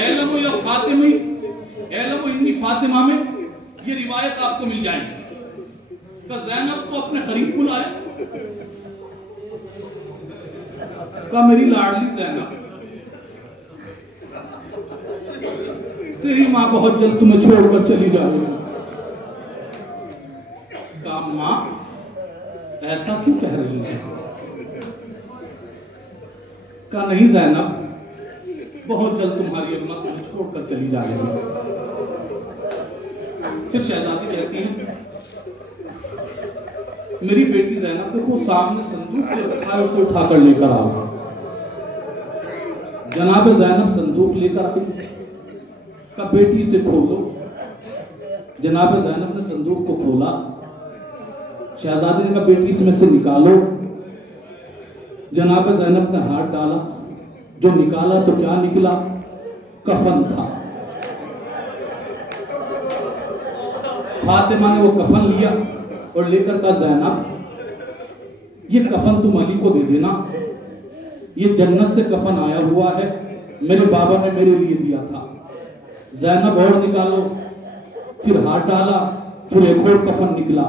اعلم یا فاطمی اعلم انی فاطمہ میں یہ روایت آپ کو مل جائے گی کہ زینب کو اپنے قریب بلایا، کہا میری لاڈلی زینب تیری ماں بہت جلد تمہیں چھوڑ کر چلی جائے گی. کہا ماں ایسا کیوں کہہ رہی ہے؟ کہا نہیں زینب بہت جلد تمہاری اماں تمہیں چھوڑ کر چلی جائے گی. پھر شہزادی کہتی ہیں میری بیٹی زینب دیکھو سامنے صندوق جو رکھا ہے اسے اٹھا کر لے کر آؤ. جناب زینب صندوق لے کر آئی، کہا بیٹی سے کھولو. جناب زینب نے صندوق کو کھولا. شہزادی نے کہا بیٹی اس میں سے نکالو. جناب زینب نے ہاتھ ڈالا، جو نکالا تو کیا نکلا؟ کفن تھا. فاطمہ نے وہ کفن لیا اور لے کر کہا زینب یہ کفن تم علی کو دے دینا، یہ جنت سے کفن آیا ہوا ہے، میرے بابا نے میرے لیے دیا تھا. زینب اور نکالو. پھر ہاتھ ڈالا، پھر ایک اور کفن نکلا.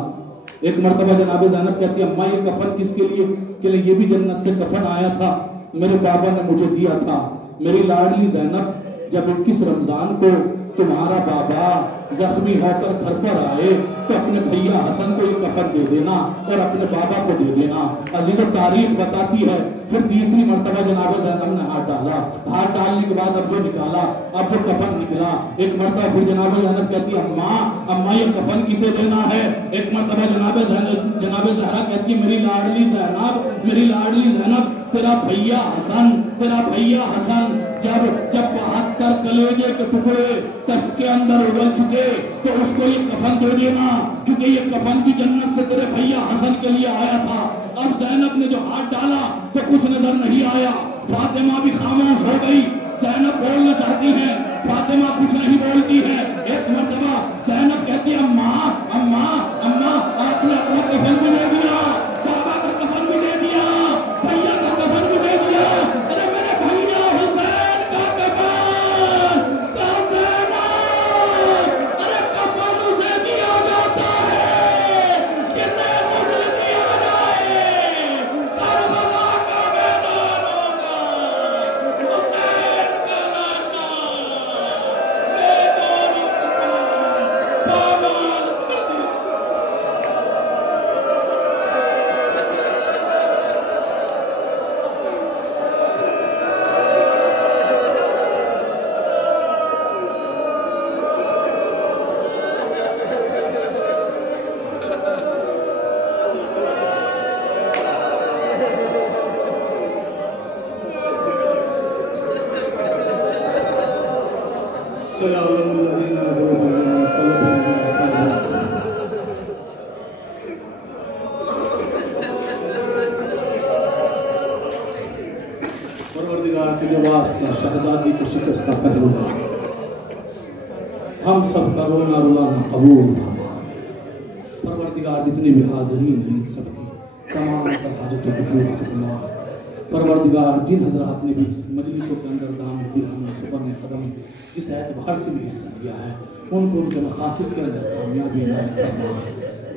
ایک مرتبہ جناب زینب کہتی ہے اماں یہ کفن کس کے لیے؟ کہ یہ بھی جنت سے کفن آیا تھا، میرے بابا نے مجھے دیا تھا. میری لاڈلی زینب جب 21 رمضان کو تمہارا بابا زخمی ہو کر گھر پر آئے تو اپنے بھیا حسن کو یہ کفن دے دینا اور اپنے بابا کو دے دینا. عزیزو تاریخ بتاتی ہے پھر تیسری مرتبہ جناب زینب نے ہاتھ ڈالا. ہاتھ ڈالنے کے بعد اب جو نکالا، اب جو کفن نکلا، ایک مرتبہ پھر جناب زینب کہتی ہے اماں یہ کفن کسے دینا ہے؟ ایک مرتبہ جناب زہرا کہتی ہے میری لاڈلی زینب تیرا بھیا حسن جب 72 کلیجے کے ٹکڑے تشت کے اندر اگل چکے تو اس کو یہ کفن دے دینا، کیونکہ یہ کفن بھی جنت سے تیرے بھیا حسن کے لیے آیا تھا. اب زینب نے جو ہاتھ ڈالا تو کچھ نظر نہیں آیا. فاطمہ بھی خاموش ہو گئی. زینب بولنا چاہتی ہے، فاطمہ کچھ نہیں بولتی ہے. ایک مرتبہ زینب کہتی ہے اماں آپ نے اپنا کفن بھی دے دیا، بابا کا کفن بھی دے دیا، بھیا کا کفن بھی دے دیا. ارے میرے بھیا حسین کا کفن کا زینب، ارے کفن اسے دیا جاتا ہے جسے غسل دیا جائے. کربلا کا میدان ہوگا، حسین کا لاشا پروردگار کے جو واسطہ شہزادی کو شکستہ پہلو ہم سب کا رونا رولانا قبول فرما. پروردگار جتنے بھی حاضرین ہیں سب کی تمام حاجتوں کو پورا فرما. پروردگار جن حضرات نے بھی مجلسوں کے اندر دام درہم سپر قدم جس اعتبار سے بھی حصہ لیا ہے ان کو ان کے مقاصد کے اندر کامیابی عنایت فرما.